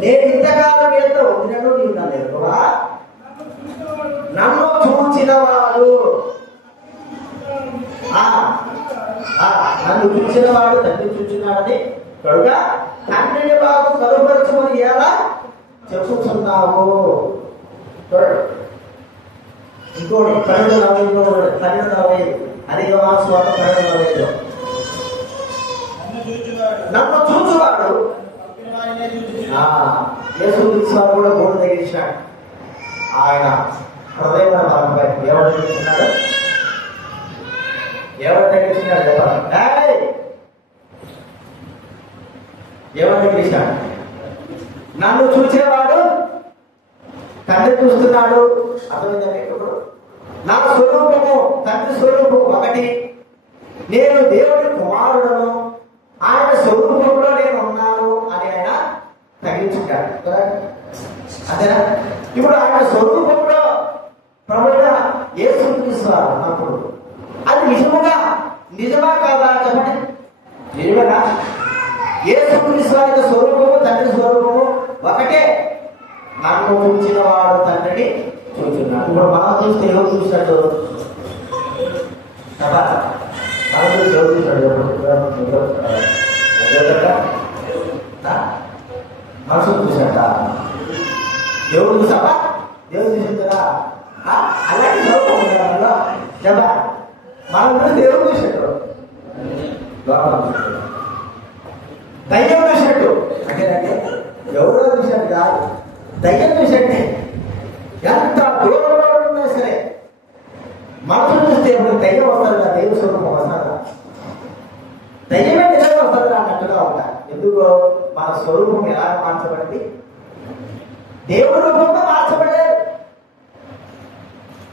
నేను ఇంతకాలం ఏదో ఉండినను నీవు నన్ను ఎరుగువా, నన్ను చూచినవాడు నన్ను చూచినవాడు తండ్రి చూచినాడని కనుక తండ్రిని మాకు కనబరచుమని ఎలా చెప్పుతున్నావు. ఇంకోటి 12:45 అది యోహాను సువార్త 12:45 నన్ను చూచువాడు యేసుక్రీస్తు వారు కూడా గోడ తగిలించాడు. ఆయన హృదయమైన బలంపై ఎవరు తగిలించినాడు? ఎవరు తగిలించినాడు? ఎవరు తగిలించాడు? నన్ను చూసేవాడు తండ్రి చూస్తున్నాడు. అర్థమైందండి? ఇప్పుడు నా స్వరూపము తండ్రి స్వరూపము ఒకటి, నేను దేవుడి కుమారుడను, ఆయన స్వరూపంలో నేను ఉన్నాను అని ఆయన తగిలించుంటాడు కదా. అంతేనా? ఇప్పుడు ఆయన స్వరూపంలో ప్రభువైన యేసుక్రీస్తు వారు ఉన్నప్పుడు అది నిజమా కాదా? చెప్పండి, నిజమేనా? యేసుక్రీస్తు వారి స్వరూపము తండ్రి స్వరూపము ఒకటే. నన్ను చూచిన వాడు తండ్రిని చూస్తున్నాడు. ఇప్పుడు మనం చూస్తే ఎవరు చూసినట్టు? మనం చూసి ఎవరు చూసినాడు? మనుషులు చూసాట. దేవుడు చూసావా? దేవుడు చూసిందా? అలాంటి స్వరూపం ఉందా? చెప్పా, మనం చూసి దేవుడు చూసాడు, దయ్యం చూసినట్టు అంటేనంటే ఎవరో చూసినట్టు కాదు, దయ్యం చూసినట్టే. ఎంత దూరంలో ఉన్నా సరే మనుషులు చూస్తే ఇప్పుడు దయ్యం వస్తారు కదా, దేవుడి స్వరూపం వస్తారా? దయ్యమే నిజంగా వస్తుంది అన్నట్టుగా ఉంటారు. ఎందుకు? మన స్వరూపం ఎలా మార్చబడింది? దేవుడి రూపంలో మార్చబడలేదు.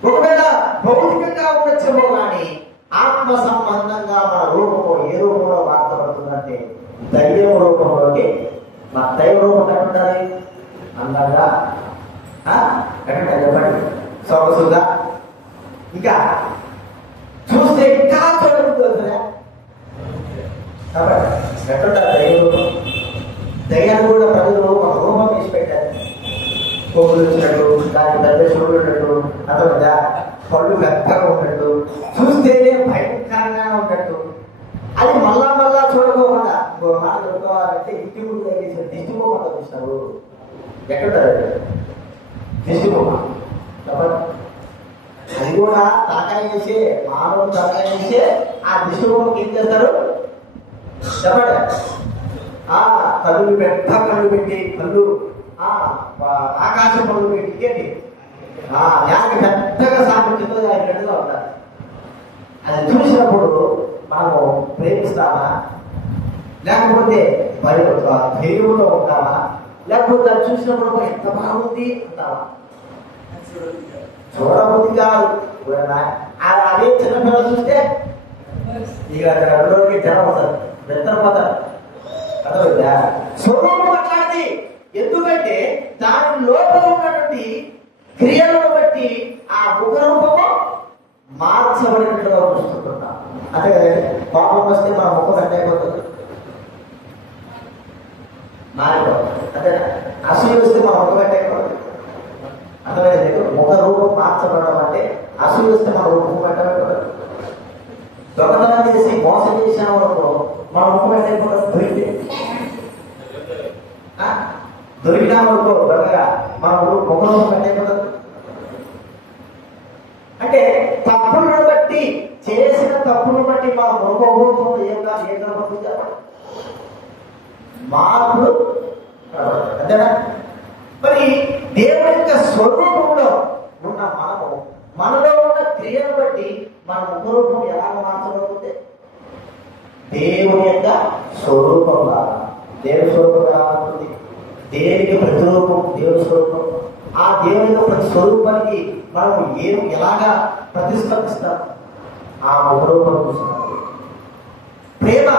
ఒకవేళ భౌతికంగా ఉండొచ్చేమో కానీ ఆత్మ సంబంధంగా మన రూపము ఏ రూపంలో మార్చబడుతుందంటే దైవ రూపంలోకి. మన దైవ రూపం ఎక్కడుండాలి? అందంగా, ఎక్కడ చెప్పండి, సొగసుగా, ఇంకా చూస్తే ఇంకా చూడబోతుందా? కాబట్టి ఎక్కడుండాలి దైవ రూపం? దయ్యాన్ని కూడా ప్రజలు ఒక రూపం తీసి పెట్టారు. కొమ్ములు వచ్చినట్టు, దానికి పెద్ద చూడు ఉన్నట్టు, అతను పళ్ళు పెద్దగా ఉన్నట్టు, చూస్తేనే భయంకరంగా ఉన్నట్టు. అది మళ్ళా చూడకోకుండా ఇంకో మాట చెప్పుకోవాలంటే ఇంటి ముందు తగిలిసిన దిష్టి బొమ్మ చూస్తారు. ఎక్కడుంటారు దిష్టి బొమ్మ? చెప్పండి. అది కూడా తలకాయ వేసే, మానవుడు తలకాయ వేసే ఆ దిష్టి బొమ్మకి ఏం చేస్తారు? చెప్పండి. కళ్ళు పెద్ద కళ్ళు పెట్టి, కళ్ళు ఆకాశం పళ్ళు పెట్టి యాకి పెద్దగా సామర్థ్యంతో అయినట్టుగా ఉంటారు. అది చూసినప్పుడు మనము ప్రేమిస్తామా, లేకపోతే ధైర్యంతో ఉంటామా, లేకపోతే అది చూసినప్పుడు ఎంత బాగుంది అంటావా? చూడబుద్ధి కాదు. అదే చిన్నపిల్లలు చూస్తే ఇక రెండోకి జనం వస్తారు, నిద్రపోతారు. అర్థమైందా? స్వరూపం అట్లాంటిది. ఎందుకంటే దాని లోపల ఉన్నటువంటి క్రియలను బట్టి ఆ ముఖ రూపము మార్చబడినట్లుగా చూస్తుంటాం. అంతే కదండి. కోపం వస్తే మన ముఖం ఎంత అయిపోతుంది, మారిపోతుంది. అంతేనా? అసూయ వస్తే మన ముఖం ఎంత అయిపోతుంది. అర్థమైంది? ముఖ రూపం మార్చబడడం అంటే అసూయ వస్తే మన రూపం పెట్టబెట్టదు. దొంగతనం చేసి మోసం చేసిన వరకు మన ముఖం ఎంత అయిపోతుంది. దొరికినా వరకు దొంగగా మన ముఖ రూపం ఎంత అయిపోతుంది. అంటే తప్పులను బట్టి, చేసిన తప్పును బట్టి మన ముఖరూపం ఏం కనబడుతుంది చెప్పండి, మార్పులు. అంతేనా? మరి దేవుని యొక్క స్వరూపంలో ఉన్న మనము, మనలో ఉన్న క్రియను బట్టి మన ముఖరూపం ఎలా మార్చబడుతుంది? దేవుని యొక్క స్వరూపంగా. దేవుని స్వరూపం ఎలా ఉంటుంది? దేవునికి ప్రతిరూపం దేవుని స్వరూపం. ఆ దేవుని యొక్క ప్రతి స్వరూపానికి మనం ఎలాగా ప్రతిస్పందిస్తాం? ఆ ముఖరూపం చూస్తున్నాం. ప్రేమ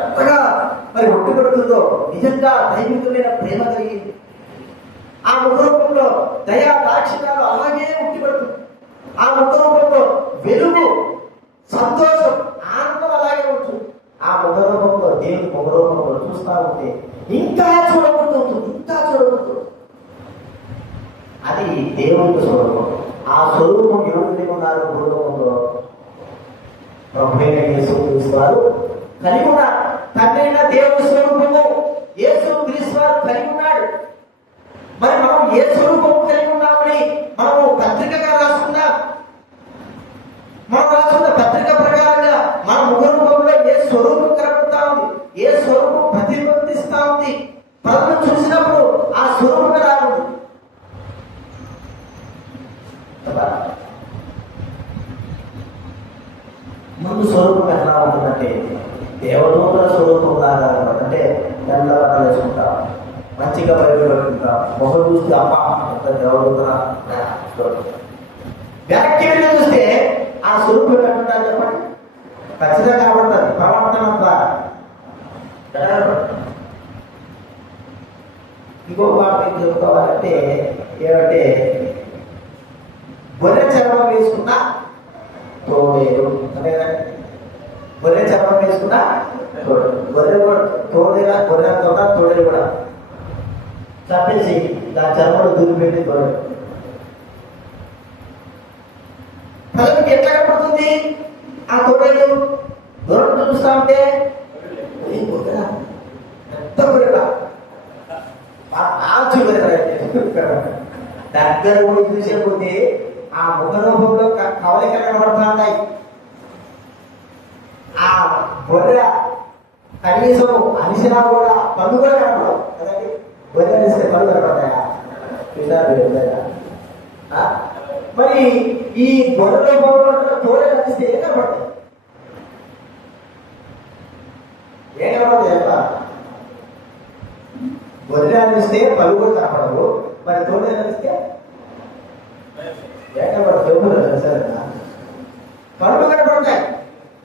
ఎంతగా మరి ఒట్టుబడుతుందో, నిజంగా దైవికమైన ప్రేమ కలిగింది. ఆ ముఖరూపంలో దయా దాక్షిణ్యాలు అలాగే ఉట్టిపడుతుంది. ఆ ముఖరూపంలో వెలుగు, సంతోషం, ఆనందం అలాగే ఉంటుంది. ఆ ముఖరూపంలో, దేవుని ముఖరూపంలో చూస్తా ఉంటే ఇంకా చూడబడుతుంది, ఇంకా చూడబడుతుంది. అది దేవుని స్వరూపం. ఆ స్వరూపం ఎవరు ఉన్నారు? భూలోకంలో ప్రభువైన యేసుక్రీస్తు వారు కలిగి ఉన్నారు. తండ్రైన దేవుని స్వరూపము యేసుక్రీస్తు వారు కలిగి ఉన్నాడు. మరి మనం ఏ స్వరూపం కలిగి ఉన్నామని మనము పత్రికగా రాసుకున్నాం. మనం రాసుకున్న పత్రిక ప్రకారంగా మన ముఖరూపంలో ఏ స్వరూపం కనబడతా ఉంది, ఏ స్వరూపం ప్రతిబింబిస్తా ఉంది. పనులు చూసినప్పుడు ఆ స్వరూపం ఎలా ఉంది? ముందు స్వరూపం ఎలా ఉంటుందంటే దేవదూతల స్వరూపం లాగా అంటే తెల్ల బట్టలు వేసుకుంటాం, మంచిగా బయట పెట్టుకుంటాం, మొహం చూస్తే అమ్మ ఎంత దేవదూతల వ్యాఖ్య చూస్తే ఆ స్వరూపం ఎట్లుంటా చెప్పండి, ఖచ్చితంగా కనబడుతుంది ప్రవర్తన ద్వారా. ఇంకో మాట మీకు చెప్పుకోవాలంటే ఏమంటే గొర్రె చర్మం వేసుకున్న తోడేరు అంటే గొర్రె చర్మం వేసుకున్న గొర్రె తోడేలా గొర్రెలతో తోడేలు కూడా చంపేసి దాని చర్మలు దూరిపెట్టి గొర్రె ప్రజలకు ఎట్లా కనపడుతుంది? ఆ తోడేలు దూరం చూస్తా ఉంటే పెద్ద గొర్రెలా దగ్గర పోయి చూసే పోతే ఆ ముఖరూపంలో కవలిక కనబడుతున్నాయి. ఆ గొర్రె కనీసం అనిసినా కూడా పళ్ళు కూడా కనపడవు కదండి. గొర్రె అనిస్తే పళ్ళు కనపడతాయా? మరి ఈ గొర్రె రూపంలో తోడే అనిస్తే ఏం కనపడతాయి? ఏం కనపడతాయి చెప్ప? గొర్రె అనిస్తే పళ్ళు కూడా కనపడవు, మరి తోడే అనిస్తే పళ్ళు కనపడతాయి.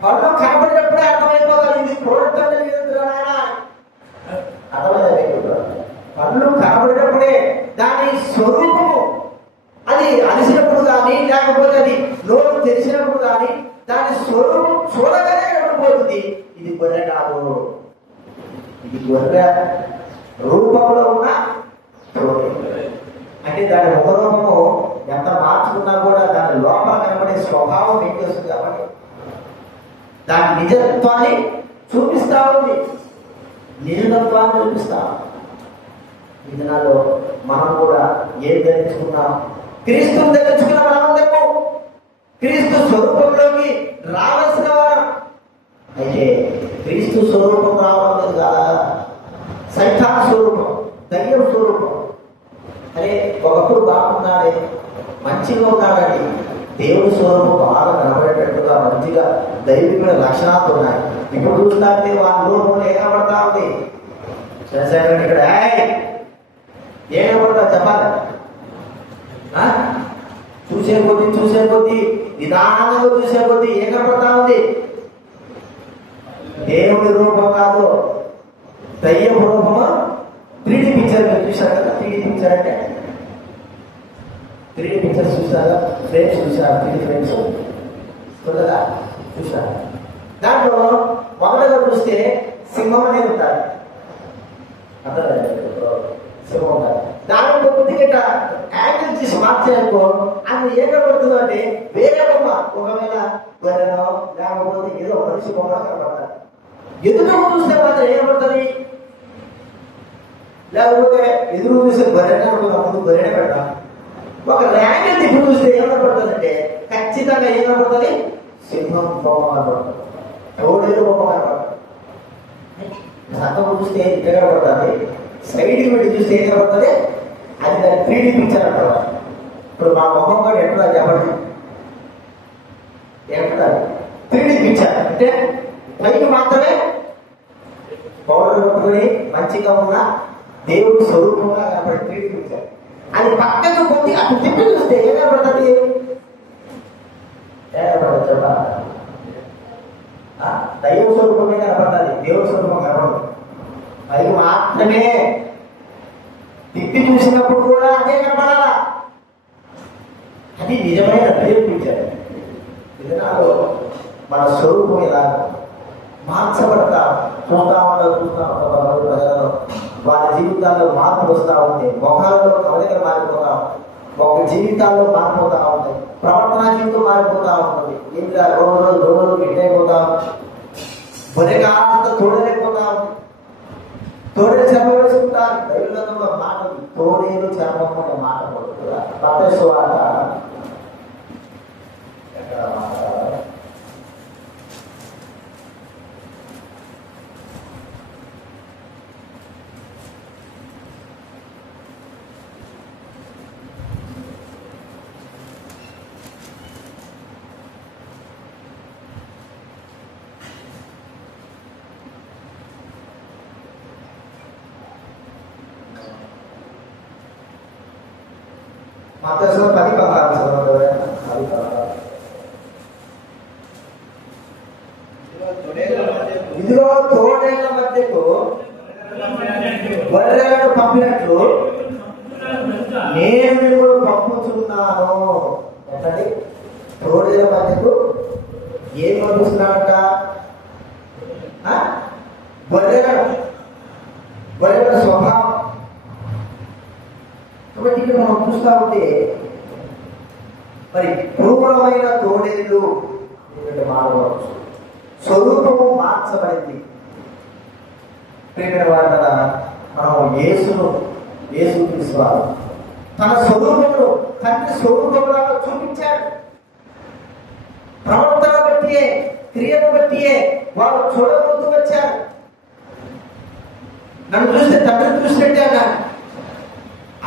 పళ్ళు కనపడినప్పుడే అర్థమైపోతాయి ఇది ప్రోడక్ట్ అనేది. అర్థమైందా? పళ్ళు కనపడినప్పుడే దాని స్వరూపము, అది అలిసినప్పుడు కానీ లేకపోతే అది నోరు తెరిచినప్పుడు కానీ దాని స్వరూపం చూడగానే కనపడిపోతుంది ఇది గొర్రె కాదు, ఇది గొర్రె రూపంలో ఉన్న అంటే దాని ముఖరూపము ఎంత మార్చుకున్నా కూడా దాని లోపల కనబడే స్వభావం ఏం చేస్తుంది కాబట్టి దాని నిజత్వాన్ని చూపిస్తా ఉంది. నిజతత్వాన్ని చూపిస్తా. ఈ దినాల్లో మనం కూడా ఏం ధరించుకున్నాం? క్రీస్తుని ధరించుకున్న మనమందరము క్రీస్తు స్వరూపంలోకి రావాల్సిన వారు. అయితే క్రీస్తు స్వరూపం రావడం లేదు కదా, సైతాన్ స్వరూపం, దయ్యం స్వరూపం. అరే ఒకప్పుడు బాగున్నాడే, మంచిగా ఉన్నాడండి, దేవుని స్వరూపం బాగా కనబడేటట్టుగా మంచిగా దైవిక లక్షణాలు ఉన్నాయి. ఇప్పుడు చూస్తుంటే వాళ్ళ రూపంలో ఏ కనబడతా ఉంది? చంద్రశేఖర్ ఇక్కడ ఏ కనబడతా చెప్పాలి? చూసే కొద్దీ నిదానంగా చూసే కొద్దీ ఏ కనబడతా ఉంది? దేవుని రూపం కాదు, దయ్యం రూపము. 3D పిక్చర్ మీరు చూసారు కదా? 3D పిక్చర్ అంటే 3D పిక్చర్స్ చూసారా? ఫ్రేమ్స్ చూసారా? 3D frames చూడదా? చూసారు. దాంట్లో మొదటగా చూస్తే సింహం అనేది ఉంటారు, సింహం ఉంటారు. దాని కొద్దిగా యాంగిల్ తీసి మార్చారనుకో అది ఏం కనబడుతుందో అంటే వేరే బొమ్మ, ఒకవేళ గొర్రెనో లేకపోతే ఏదో మనిషి బొమ్మ కనబడతారు. ఎదురు చూస్తే మాత్రం ఏమవుతుంది, లేకపోతే ఎదురు చూస్తే గొర్రెనే అనుకుందాం, ముందు గొర్రెనే పెడతాం. ఒక యాంగిల్ తిప్పి చూస్తే ఏం కనబడుతుంది అంటే ఖచ్చితంగా ఏం కనబడుతుంది, సింహం బొమ్మ కనబడుతుంది, తోడేలు బొమ్మ కనబడుతుంది. సంతం చూస్తే ఇక్కడ కనబడుతుంది, సైడ్కి పెట్టి చూస్తే ఏం కనబడుతుంది, అది దాని 3D పిక్చర్ అంటారు. ఇప్పుడు మా మొహం కూడా ఎట్లా చెప్పండి, ఎక్కడ 3D పిక్చర్ అంటే పైకి మాత్రమే పౌడర్ కొట్టుకుని మంచిగా ఉన్న దేవుడి స్వరూపంగా కనబడే 3D పిక్చర్. అది పక్కకు కొద్ది అటు తిప్పి చూస్తే ఏం కనబడుతుంది, దైవ స్వరూపమే కనబడుతుంది, దేవుడి స్వరూపం కనబడదు. పైకి మాత్రమే తిప్పి చూసినప్పుడు కూడా అదే కనబడాలా, అది నిజమైన దైవ పిక్చర్. విధానాలు మన స్వరూపం ఇలా మార్చబడతా చూస్తా ఉంటారు ప్రజలలో వారి జీవితాల్లో మార్పు వస్తూ ఉంటాయి, ముఖాలలో కవలికలు మారిపోతా ఉంటాయి, ఒక జీవితాల్లో మారిపోతా ఉంటాయి, ప్రవర్తన జీవితం మారిపోతా ఉంటుంది. ఇంకా రోజు గిట్ అయిపోతా ఉంటుంది, బొరెకాలంతా తోడలేకపోతా ఉంటుంది, తోడేలు చెంప వేసుకుంటారు. దైవంలో మాటలు తోడేలు చెంప మాట పడుతుందా ఎక్కడ మాట్లాడాలి. మత్తయి 10:16 ఇదిగో తోడేళ్ల మధ్యకు గొర్రెలను పంపినట్లు నేను మిమ్మల్ని పంపుతున్నాను. ఏంటండి, తోడేళ్ల మధ్యకు ఏం పంపిస్తున్నాడంట, గొర్రెల స్వభావం. కాబట్టి ఇక్కడ మనం చూస్తా ఉంటే మరి క్రూరమైన తోడేళ్ళు మారవచ్చు, స్వరూపము మార్చబడింది. ప్రేమ వారి కదా మనం యేసు తీసుకోవాలి, తన స్వరూపమును తండ్రి స్వరూపంలో చూపించాడు. ప్రవర్తన బట్టియే క్రియను బట్టియే వారు చూడబోతూ వచ్చారు. నన్ను చూస్తే తండ్రిని చూసినట్టే అన్నారు.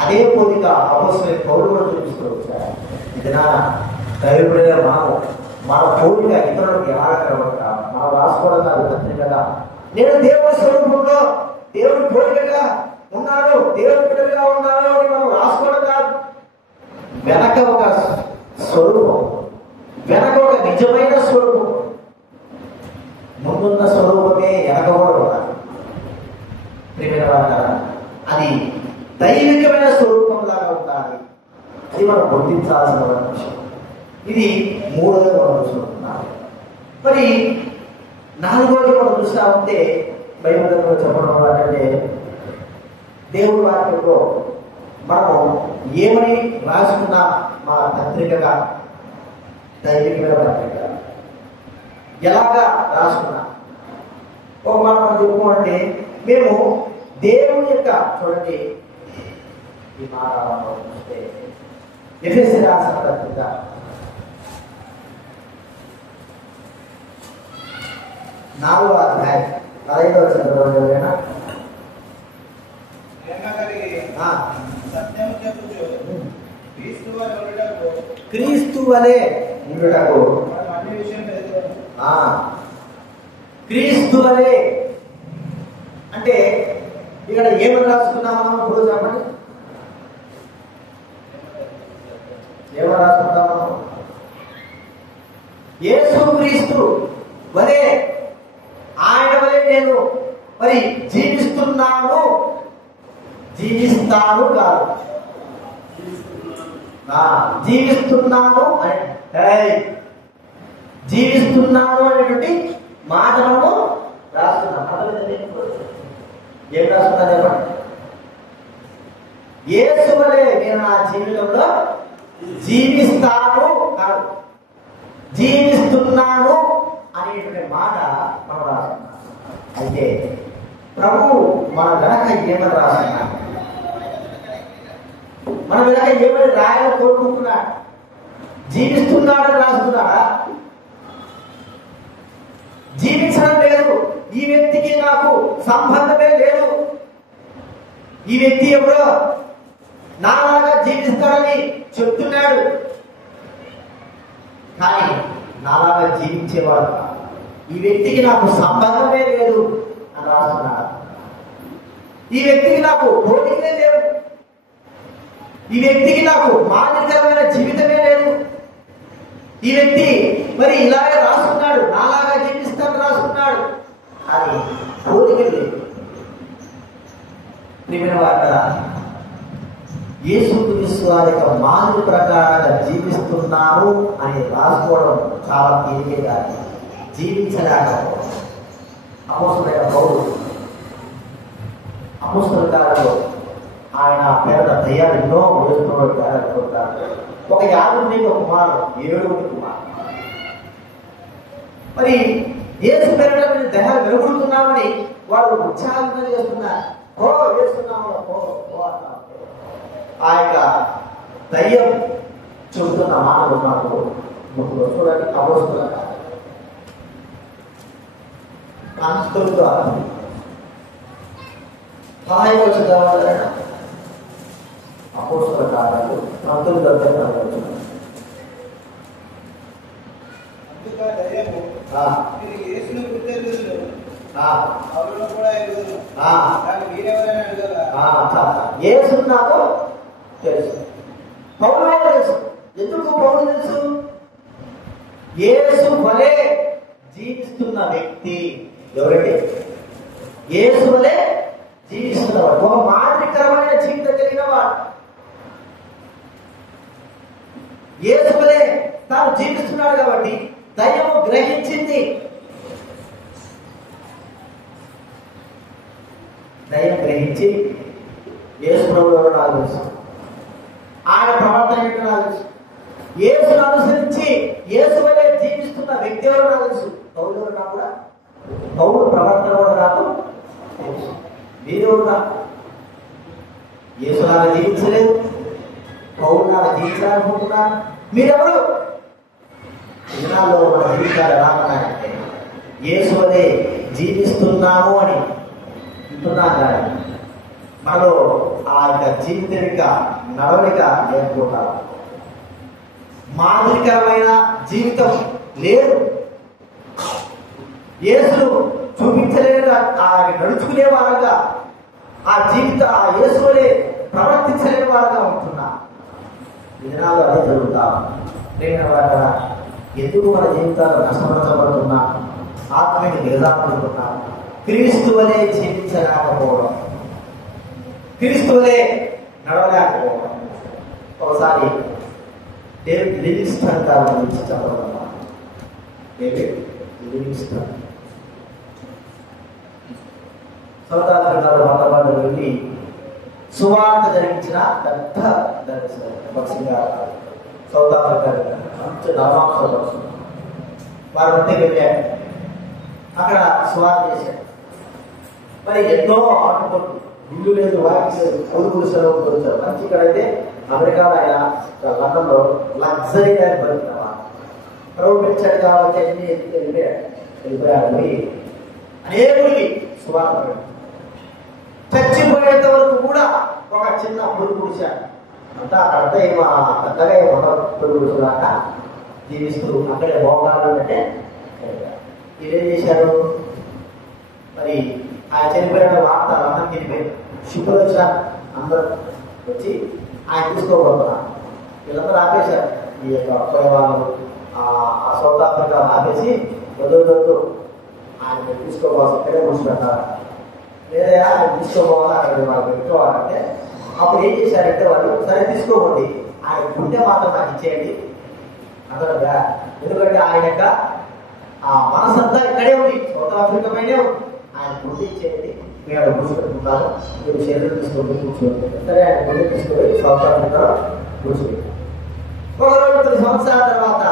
అదే పోలిక అపోస్తలుడైన పౌలు కూడా చూపిస్తూ వచ్చారు. ఇదినా దైవప్రియ మన పోలిక ఇతరులకు ఎలా కనబడతా మనం రాసుకోవడం కాదు పత్రికగా. నేను దేవుడి స్వరూపంలో దేవుడి పోలికగా ఉన్నాను, దేవుడి బిడ్డగా ఉన్నాను అని మనం రాసుకోవడం కాదు. వెనక ఒక స్వరూపం, వెనక ఒక నిజమైన స్వరూపం, ముందున్న స్వరూపమే వెనక కూడా ఉండాలి. అది దైవికమైన స్వరూపంలాగా ఉండాలి. అది మనం గుర్తించాల్సిన విషయం. ఇది మూడోది మనం చూసుకుంటున్నాం. మరి నాలుగోది మనం చూస్తా ఉంటే బైబిల్లో చెప్పడం అంటే దేవుడి వాక్యంలో మనం ఏమని రాసుకున్నా మా పత్రికగా దైవికమైన పత్రిక ఎలాగా రాసుకున్నా ఒక మాట మనం చెప్పుకోమంటే మేము దేవుని యొక్క చూడండి ఈ మాట చూస్తే ఎఫెసీ రాసిన పత్రిక 4వ అధ్యాయం 15వ వచనం క్రీస్తు వలె ఉండుటకు క్రీస్తు వలె అంటే ఇక్కడ ఏమని రాసుకున్నామో ఇప్పుడు చెప్పండి, ఏమని రాసుకుంటామో యేసు క్రీస్తు వలె ఆయన వలె నేను మరి జీవిస్తున్నాను, జీవిస్తాను కాదు, జీవిస్తున్నాను అంటే జీవిస్తున్నాను అనేటువంటి మాట మనము రాస్తున్నాం. ఏం రాస్తున్నా చెప్పండి? యేసు వలె నేను నా జీవితంలో జీవిస్తాను కాదు, జీవిస్తున్నాను అనేటువంటి మాట మనం రాస్తున్నాం. అయితే ప్రభు మన వెనక ఏమని రాస్తున్నా, మన వెనక ఏమని రాయాలని కోరుకుంటున్నాడు? జీవిస్తున్నాడని రాస్తున్నాడా? జీవించడం లేదు, ఈ వ్యక్తికి నాకు సంబంధమే లేదు, ఈ వ్యక్తి ఎవరో నాలాగా జీవిస్తాడని చెప్తున్నాడు, కానీ నాలాగా జీవించేవాడు ఈ వ్యక్తికి నాకు సంబంధమే లేదు అని రాస్తున్నాడు. ఈ వ్యక్తికి నాకు పోలికలే లేవు, ఈ వ్యక్తికి నాకు మాదిరికరమైన జీవితమే లేదు, ఈ వ్యక్తి మరి ఇలాగే రాస్తున్నాడు, నాలాగా జీవిస్తాను రాస్తున్నాడు అని పోలికలు లేదు. ప్రియమైన వారా, యేసుక్రీస్తు వారి యొక్క మాదిరి ప్రకారంగా జీవిస్తున్నాను అని రాసుకోవడం చాలా తేలికగా జీవించలేకపోవడం. అపోస్తలుడైన పౌలు అపోస్తల కాలంలో ఆయన పేద దయ్యాలు ఎన్నో వేస్తున్నాడు. ఒక 50 కుమారుడు, 7 కుమారుడు. మరి యేసు పేరిట దయ్యాలు వెలుగుతున్నామని వాడు ఉత్సాహంగా చేస్తున్నారు. ఓ వేస్తున్నాము ఆ యొక్క దయ్యం చెబుతున్న మాటలు నాకు ముగ్గురు చూడండి. అపోస్తలుల కాంతులతో సహాయపడుతున్నాడు. అపోస్తలుల కార్యాలు 19 యేసు నాకు తెలుసు, పౌలు తెలుసు. ఎందుకు పౌలు తెలుసు? యేసు వలె జీవిస్తున్న వ్యక్తి ఎవరంటే యేసు వలె జీవిస్తున్నవాడు, ఒక మాదిరికరమైన జీవితం కలిగిన వాడు. యేసు వలె తాను జీవిస్తున్నాడు కాబట్టి దయ్యము గ్రహించింది. దయ్యం గ్రహించి యేసు ప్రభువు ఎవరో నాకు తెలుసు, ఆయన ప్రవర్తన ఏంటో నాకు తెలుసు, యేసును అనుసరించి యేసు వలె జీవిస్తున్న వ్యక్తి ఎవరో నాకు తెలుసు. పౌలు ఎవరు నాకు కూడా, పౌలు ప్రవర్తన కూడా నాకు తెలుసు. మీరెవరు నాకు? యేసు లాగా జీవించలేదు, పౌలు లాగా జీవించాలనుకుంటున్నారు. మీరెవరు? దినాల్లో మన జీవితాలు ఎలా ఉన్నాయంటే యేసు వలె జీవిస్తున్నాము అని అంటున్నాం, కానీ మనలో ఆ యొక్క జీవితం యొక్క నడవడిక లేకపోతారు. మాదిరికరమైన జీవితం లేదు. యేసును చూపించలేని నడుచుకునే వారంగా ఆ యేసు వలె ప్రవర్తించలేని వారంగా ఉంటున్నా. దినాలు అదే జరుగుతా. ఎందుకు మన జీవితాలు నష్టపరచబడుతున్నా, ఆత్మీయ దిగజారుతున్నా? క్రీస్తు వలె జీవించలేకపోవడం, క్రీస్తు వలె నడవలేకపోవడం. ఒకసారి డేవిడ్ లివింగ్స్టన్ గారి గురించి చెప్పగలమా? డేవిడ్ లివింగ్స్టన్ సౌత్ ఆఫ్రికాలో హైదరాబాద్ వెళ్ళి సువార్త జరిగించిన పెద్ద దర్శకుగా సౌత్ ఆఫ్రికా మంచి నరమాంస వారి మధ్య వెళ్ళాడు. అక్కడ సువార్త చేశాడు. మరి ఎన్నో ఆటలు, ఇల్లు లేదు, వాకి లేదు, కొడుకులు సెలవు వచ్చారు. మంచి ఇక్కడైతే అమెరికాలో ఆయన లండన్లో లగ్జరీ లైఫ్ బతుకుతావా, ప్రభు పెంచాడు కావాలి అన్ని వెళ్ళిపోయాడు. అనేకుడికి సువార్త చచ్చిపోయేంత వరకు కూడా ఒక చిన్న పురుగు గుడిచాడు. అంతా అక్కడంతా ఏమో పెద్దగా ఏమో పురుగు గుడిచులాగా జీవిస్తూ అక్కడే భోగాలు అంటే ఇదేం చేశారు? మరి ఆయన చనిపోయిన వార్త అందరం తిరిగిపోయింది. శుభ్రం వచ్చారు, అందరూ వచ్చి ఆయన తీసుకోబోతున్నారు. వీళ్ళందరూ ఆపేశారు. ఈ యొక్క పోయేవాళ్ళు ఆ సౌత్ ఆఫ్రికా ఆపేసి వద్దు ఆయన తీసుకోవాల్సి ఇక్కడే కూర్చుంటారు, లేదా ఆయన తీసుకోపోవాలి అక్కడ వాళ్ళు పెట్టుకోవాలంటే అప్పుడు ఏం చేశారంటే వాళ్ళు సరే తీసుకోకండి, ఆయన గుండె మాత్రం నాకు ఇచ్చేయండి అదనగా. ఎందుకంటే ఆయన యొక్క ఆ మనసంతా ఇక్కడే ఉంది, సౌత్ ఆఫ్రికా పైనే ఉంది. ఆయన గుండె ఇచ్చేది మేము కూర్చుంటున్నాము, మీరు శరీరం తీసుకొని కూర్చోండి. సరే ఆయన గుండె తీసుకొని సౌత్ ఆఫ్రికాలో కూర్చోండి. ఒక రోజు 3 సంవత్సరాల తర్వాత,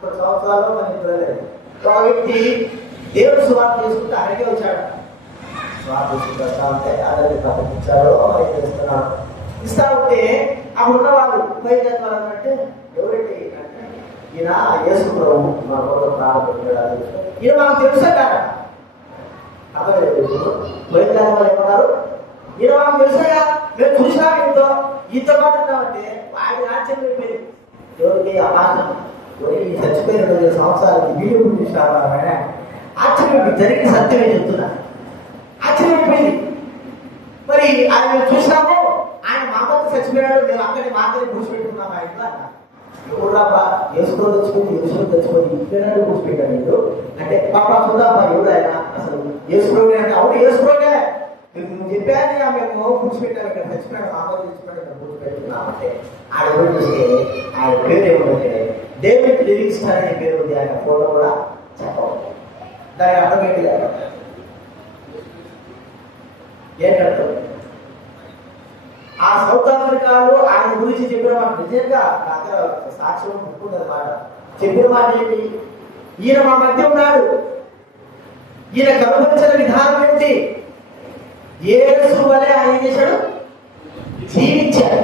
3 సంవత్సరాలు మనకి తెలియలేదు, ఒక వ్యక్తి దేవుడు సువార్త చేసుకుంటే అక్కడికే వచ్చాడు. సువార్త చేసుకుంటా ఉంటే అందరికి తప్పించారో మరి చేస్తున్నాడు. ఇస్తా ఉంటే అక్కడ ఉన్న వాళ్ళు పైకి అంటే ఎవరండి అంటే ఈయన యేసు ప్రభు మా కోసం ప్రారంభించాడు. ఈయన మనకు తెలుసా కాదు బయట వాళ్ళు ఏమన్నారు, ఈయన మనకు తెలుసా, మేము చూసినా ఈతో పాటు ఉన్నామంటే ఆయన ఆశ్చర్యం అయిపోయింది. ఎవరికి ఆ మాస్టర్ ఈ చచ్చిపోయిన 2 సంవత్సరాలకి వీడియో చూసారు ఆశ్చర్యం, జరిగిన సత్యమే చెప్తున్నా, ఆశ్చర్యమైపోయింది. మరి ఆయన చూసినాము, ఆయన మామూలు చచ్చిపోయాడు, మేము అక్కడిని మాత్రమే కూర్చిపెట్టుకున్నాం. ఆయన ఎవరులాపా వేసుకొని తెచ్చుకొని వేసుకొని తెచ్చుకొని ఇక్కడ కూర్చిపెట్టాడు మీరు అంటే పాప చూద్దాపా ఎవరు ఆయన అసలు వేసుకోండి అంటే అవును వేసుకోండి నువ్వు చెప్పాను మేము కూర్చిపెట్టాము, ఇక్కడ చచ్చిపోయాడు మామూలు తెచ్చిపోయాడు ఇక్కడ కూర్చిపెట్టుకున్నామంటే ఆయన ఎవరు చూస్తే ఆయన పేరు ఏముందంటే డేవిడ్ లివింగ్స్టన్ అనే పేరు ఉంది. ఆయన ఫోటో కూడా చెప్పవచ్చు. దాని అర్థం ఏంటి ఏంటంటే ఆ సౌత్ ఆఫ్రికాలో ఆయన గురించి చెప్పిన మాట నిజంగా నాకు సాక్ష్యం ఉంటుందన్నమాట. చెప్పిన మాట ఏంటి, ఈయన మా మధ్య ఉన్నాడు, ఈయన కనుగొంచిన విధానం ఏంటి, యేసు వలె ఆయన చేశాడు, జీవించాడు.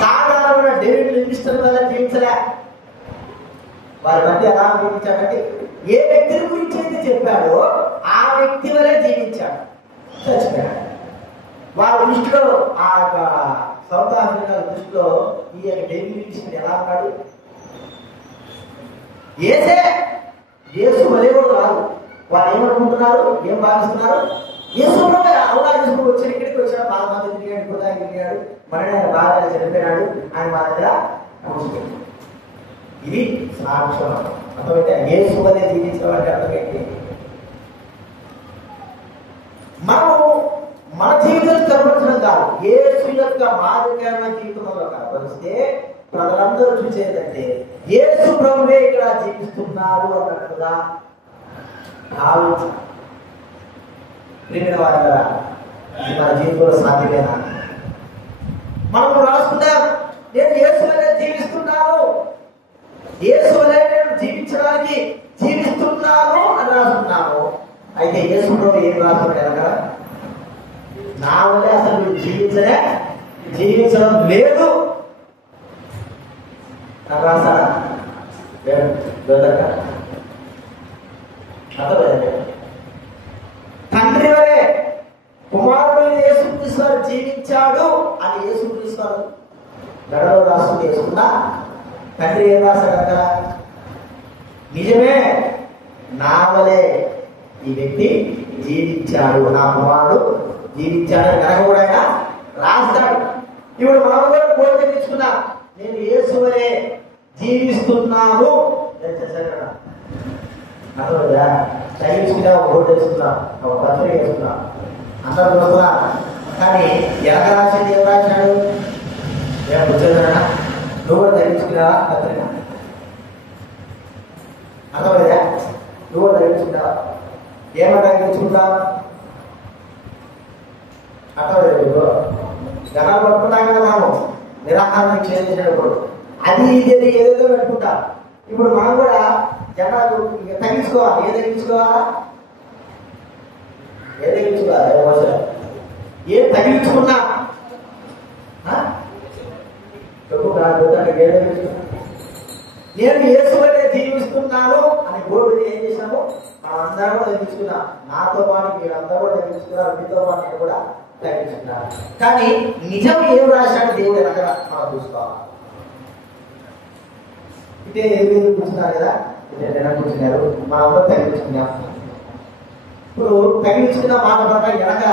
సాధారణమైన డేవిడ్ లివింగ్స్టన్ వల్ల జీవించలే, వారి మధ్య ఎలా జీవించాడంటే ఏ వ్యక్తిని గురించి అయితే చెప్పాడో ఆ వ్యక్తి వలె జీవించాడు, చచ్చిపోయాడు. వారి దృష్టిలో ఆ సౌత్ ఆఫ్రికా దృష్టిలో ఈ డేవిడ్ లివింగ్స్టన్ ఎలా ఉన్నాడు, ఏసే యేసు వలె కూడా రాదు. వారు ఏమనుకుంటున్నారు, ఏం భావిస్తున్నారు, యేసు అవునా యేసు వచ్చి ఇక్కడికి వచ్చాడు, బాగా మంది తిరిగాడు, కూడా తిరిగాడు, మరి ఆయన బాగా చనిపోయినాడు, ఆయన మా దగ్గర కూర్చున్నాడు. ఇది సాక్ష్యం. అర్థమైతే యేసు వలె జీవించడం అంటే అర్థమైంది. మనము మన జీవితం కనపరచడం కాదు, యేసు యొక్క మాదిరికరమైన జీవితంలో కనపరిస్తే ప్రజలందరూ చూసేదంటే యేసు ప్రభువే ఇక్కడ జీవిస్తున్నారు అన్నట్టుగా భావించాలి. వారి మన జీవితంలో సాధ్యమేనా? మనము రాసుకుందాం, నేను యేసు వలె జీవిస్తున్నాను, యేసు వలె నేను జీవించడానికి జీవిస్తున్నాను అని రాస్తున్నాను. అయితే యేసు ప్రభు ఏం రాస్తున్నాడు కదా, నా వల్లే అసలు మీరు జీవించడం లేదు అని రాస్తారా? తండ్రి వలె కుమారుడు యేసుక్రీస్తు జీవించాడు అని యేసుక్రీస్తు గడలో రాసుకుని వేసుకున్నా తండ్రి ఏం రాశాడు కదా, నిజమే నా వలె ఈ వ్యక్తి జీవించాడు, నా కుమారుడు జీవించాడని కనుక కూడా ఆయన రాస్తాడు. ఇప్పుడు మనం కూడా కోరిక తెచ్చుకున్నా, నేను యేసు వలె జీవిస్తున్నాను అర్థమైందా? చదివించుకున్నా, ఒక ఓటు వేసుకున్నా, ఒక పత్రిక వేసుకున్నా, అందరూ చూస్తున్నా. కానీ వెనక రాసింది ఏం రాశాడు, ఏం కూర్చోదన్నా నువ్వు కూడా చదివించుకున్నావా పత్రిక? అర్థమైందా? నువ్వు కూడా చదివించుకున్నావా? ఏమన్నా చదివించుకుంటావు? అర్థమైంది. జనాలు పట్టుకుంటాం కదా మనము నిరాహారం చేసేటప్పుడు అది ఇది ఏదేదో పెట్టుకుంటా. ఇప్పుడు మనం కూడా జనాలు తగ్గించుకోవాలి. ఏ తగ్గించుకోవాలా? ఏ తగ్గించుకోవాలి? ఏ తగ్గించుకున్నా నేను యేసు వలె జీవిస్తున్నాను అని బోర్డు ఏం చేశాము, మనం అందరం కూడా తగ్గించుకున్నాం. నాతో పాటు మీరందరూ కూడా తగ్గించుకున్నారు, మీతో పాటు నేను కూడా తగ్గించుకున్నాను. కానీ నిజం ఏం రాశాడు దేవుడు దగ్గర మనం చూసుకోవాలి. ఇదే ఏమి కూర్చున్నారు కదా, ఇదే కూర్చున్నారు, మనందరూ తగ్గించుకున్నాం. ఇప్పుడు తగ్గించుకున్న మాట ప్రకారం వెనక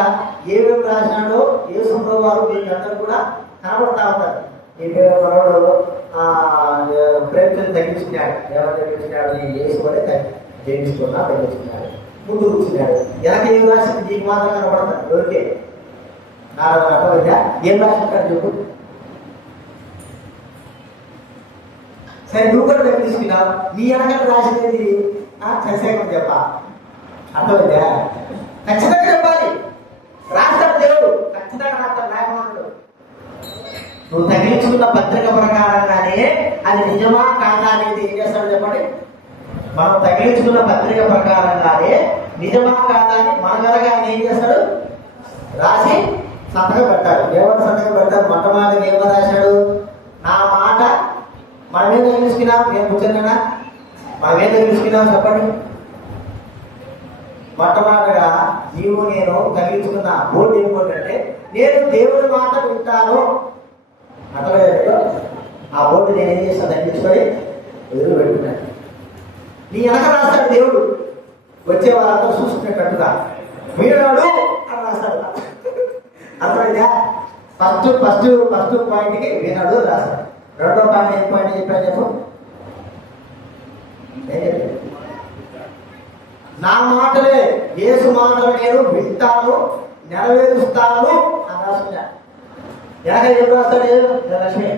ఏమేమి రాశాడో యేసు ప్రభు వారు వీళ్ళందరూ కూడా కనబడతా ఉంటారు. ఈ మనోడు ప్రేమను తగ్గించుకున్నాడు. ఎవరు తగ్గించుకున్నాడు? యేసు వలె తగ్గించుకున్నాడు, ముందు కూర్చున్నాడు. వెనక ఏం రాసింది నీకు మాత్రం కనబడతాడు. ఎవరికే ఏం రాసింటాడు చెప్పు. సరే నువ్వు కూడా తగ్గించుకున్నావు, నీ వెనక రాసినది చనిసేయమని చెప్పా అర్థమైందా? ఖచ్చితంగా చెప్పాలి. రాస్తాడు దేవుడు, ఖచ్చితంగా రాస్తాడు రాయమన్నాడు. నువ్వు తగిలించుకున్న పత్రిక ప్రకారంగానే అది నిజమా కాదా అనేది ఏం చేస్తాడు చెప్పండి. మనం తగిలించుకున్న పత్రిక ప్రకారంగానే నిజమా కాదా అని మనగలగా ఆయన ఏం చేస్తాడు, రాసి సంతకం పెట్టాడు. ఎవరు సంతకం పెట్టాడు? మొట్టమొదటి ఏమో రాశాడు, నా మాట మనమేం తగిలించుకున్నాం, నేను కూర్చున్నా మనమేం తగిలించుకున్నాం చెప్పండి. మొట్టమొదటిగా నీవు నేను తగిలించుకున్న బోర్డు ఏమిటంటే నేను దేవుడి మాట వింటాను. అర్థమయ్యాడు? ఆ బోర్డు నేను ఏం చేస్తాను, తగ్గించుకొని ఎదురు పెట్టుకున్నాను. నీ వెనక రాస్తాడు దేవుడు, వచ్చే వాళ్ళందరూ చూసుకునేటట్టుగా వినడు అని రాస్తాడు. అర్థమైందా? ఫస్ట్ పాయింట్కి వినడు రాస్తాడు. రెండో పాయింట్ ఏం పాయింట్ చెప్పాను చెప్పు. నా మాటలే, యేసు మాటలు నేను వింటాను, నెరవేరుస్తాను అని రాస్తున్నాడు. ఎలాగ ఏం రాస్తాడు లక్ష్మి?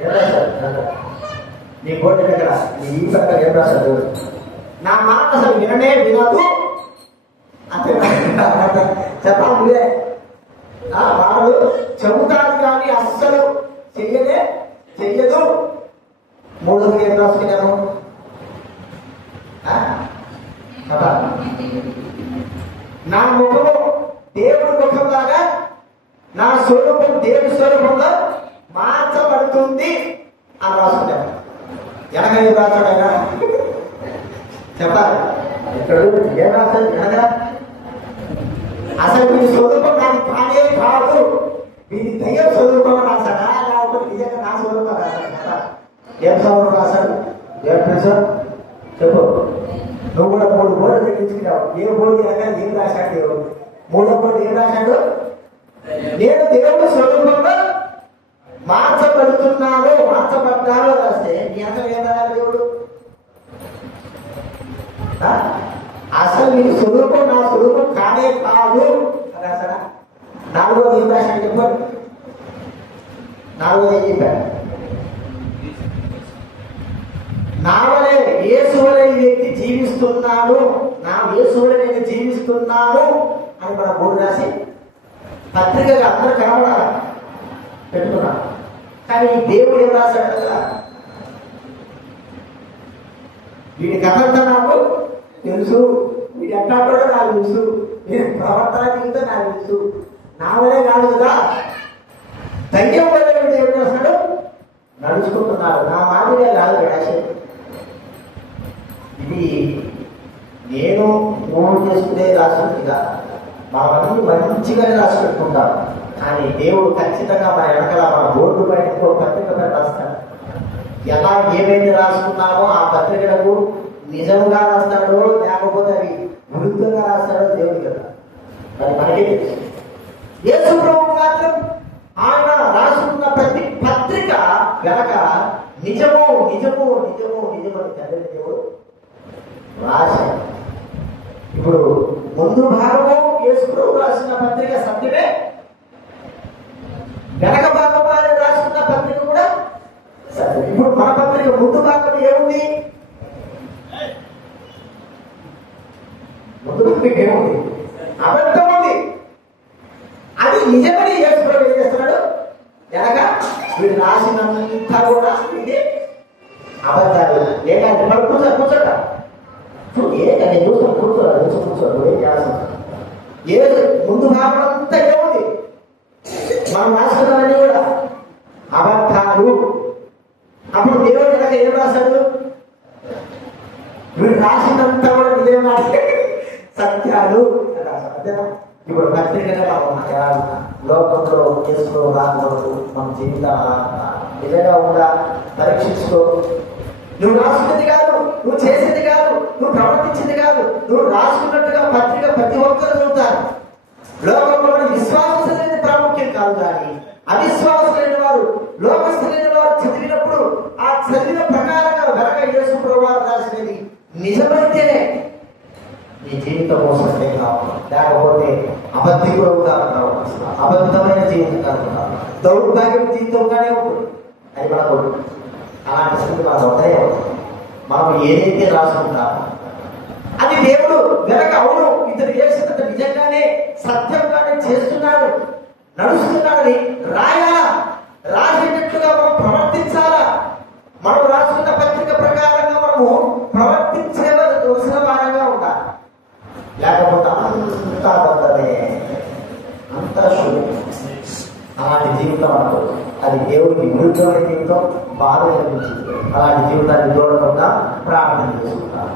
ఏం రాస్తాడు? నీ బోర్డు దగ్గర నీ ఈ ప్రకారం ఏం రాస్తాడు? నా మాట అసలు విననే వినదు అంతే చెప్పాలి. నువ్వే మాటలు చెబుతాను కానీ అస్సలు చెయ్యదు. మూడోది ఏం రాసుకున్నాను? నా ముఖము దేవుడి ముఖం లాగా నా స్వరూపం దేవుడి స్వరూపంలో మార్చబడుతుంది అని రాసుకుంటాను. వెనక ఏం రాస్తాడు ఆయన చెప్పాలి. ఇక్కడ ఏం రాస్తాడు వెనక? అసలు మీ స్వరూపం నాకు కానే కాదు, మీది దయ్యం స్వరూపం రాశాడా లేకపోతే నిజంగా నా స్వరూపం రాశాడు? ఏం స్వరూపం రాశాడు? ఏం తెలుసు చెప్పు. నువ్వు కూడా 3 బోర్డు తెప్పించుకున్నావు. ఏ బోర్డు వెనక ఏం రాశాడు దేవుడు? 3వ బోర్డు ఏం రాశాడు? నేను దేవుడి స్వరూపంలో మార్చబడ్డాను రాస్తే నీ అసలు ఏం రాయాలి దేవుడు? అసలు నీ స్వరూపం నా స్వరూపం కానే కాదు రాశాడా? 4వది ఏం రాశాడు చెప్పండి. 4వది ఏం చెప్పాడు? నా వలే యేసువలే ఈ వ్యక్తి జీవిస్తున్నాడు, నా యేసువలే నేను జీవిస్తున్నాను అని మన బోర్డు రాసి పత్రికగా అందరూ కనబడాలి పెట్టుకున్నాను. కానీ దేవుడు ఏం రాశాడు కదా, వీడి కథంతా నాకు తెలుసు, వీడు ఎట్లా కూడా నాకు తెలుసు, వీడి ప్రవర్తన జీవితం నాకు తెలుసు. నా వలే కాదు కదా, దయ్యం వల్ల వీడు ఏం చేస్తాడు, నడుచుకుంటున్నాడు. నా మాదిరిగా కాదు రాశాడు. ఇది నేను మూడు చేసుకునే రాసుకుంటుగా మనమన్నీ మంచిగానే రాసి పెట్టుకుంటాం. కానీ దేవుడు ఖచ్చితంగా మన వెనకాల మన బోర్డు పైన పత్రిక పైన రాస్తాడు. ఎలా ఏమైతే రాసుకున్నామో ఆ పత్రికలకు నిజంగా రాస్తాడో లేకపోతే అవి విరుద్ధంగా రాస్తాడో దేవుడు కదా, అది మనకే తెలుసు. యేసు ప్రభువు మాత్రం ఆయన రాసుకున్న ప్రతి పత్రిక వెనక నిజము నిజము నిజము నిజమని తండ్రి దేవుడు రాశాడు. ఇప్పుడు ముందు భాగము యేసు ప్రభువు రాసిన పత్రిక సత్యమే, వెనక భాగం ఆయన రాసుకున్న పత్రిక కూడా సత్యం. ఇప్పుడు మన పత్రిక ముందు భాగం ఏముంది? ముందు భాగం ఏముంది? అబద్ధం ఉంది. అది నిజమని యేసు ప్రభువు ఏం చేస్తున్నాడు? వెనక వీడు రాసినంతా కూడా ఇది అబద్ధాలు. ఏంటంటే మనం కూర్చోట ఏంటంటే చూస్తాం, కూర్చోడు ఏం చేస్తాం. ఏది ముందు భాగం అంతా ఏముంది? మనం రాసుకున్నవన్నీ కూడా అబద్ధాలు. అప్పుడు దేవుడు కనుక ఏం రాశాడు? వీడు రాసినంతా కూడా నిజం రాసే సత్యాలు రాశాడు. అంతేనా? ఇప్పుడు పత్రికగా లోకంలో చేసుకో రాకూడదు, మన జీవితాలు నిజంగా ఉందా పరీక్షించుకో. నువ్వు రాసుకున్నది కాదు, నువ్వు చేసేది కాదు, నువ్వు ప్రవర్తించింది కాదు, నువ్వు రాసుకున్నట్టుగా పత్రిక ప్రతి ఒక్కరు చదువుతారు. లోకంలో విశ్వాసం అనేది ప్రాముఖ్యం కాదు, కానీ అవిశ్వాసులైన వారు, లోకస్తులైన వారు చదివినప్పుడు ఆ చదివిన ప్రకారంగా వెనక యేసు ప్రభువు రాసినది నిజమైతేనే నీ జీవితం మోసమే కావాలి. లేకపోతే అబద్ధికుడుగా ఉంటావు, అబద్ధమైన జీవితంగా ఉంటావు, దౌర్భాగ్యం జీవితంగానే ఉంటుంది. అది మనకు అలాంటి స్థితి మనకు అవుతాయి. మనం ఏదైతే రాసుకుంటామో అది దేవుడు వెనక అవును ఇతను చేసినంత నిజంగానే సత్యంగానే చేస్తున్నాడు నడుస్తున్నాడని రాయాలా, రాసేటట్లుగా మనం ప్రవర్తించాలా. మనం రాసుకున్న పత్రిక ప్రకారంగా మనము ప్రవర్తించవలసిన వారంగా ఉండాలి. లేకపోతే అంతా బద్దలే, అంతా శూన్యం. అలాంటి జీవితం అంటూ అది దేవుడికి విరుద్ధమైన జీవితం, బాధ కలిగించింది. అలాంటి జీవితాన్ని దూరంగా ప్రార్థన చేసుకుంటాం.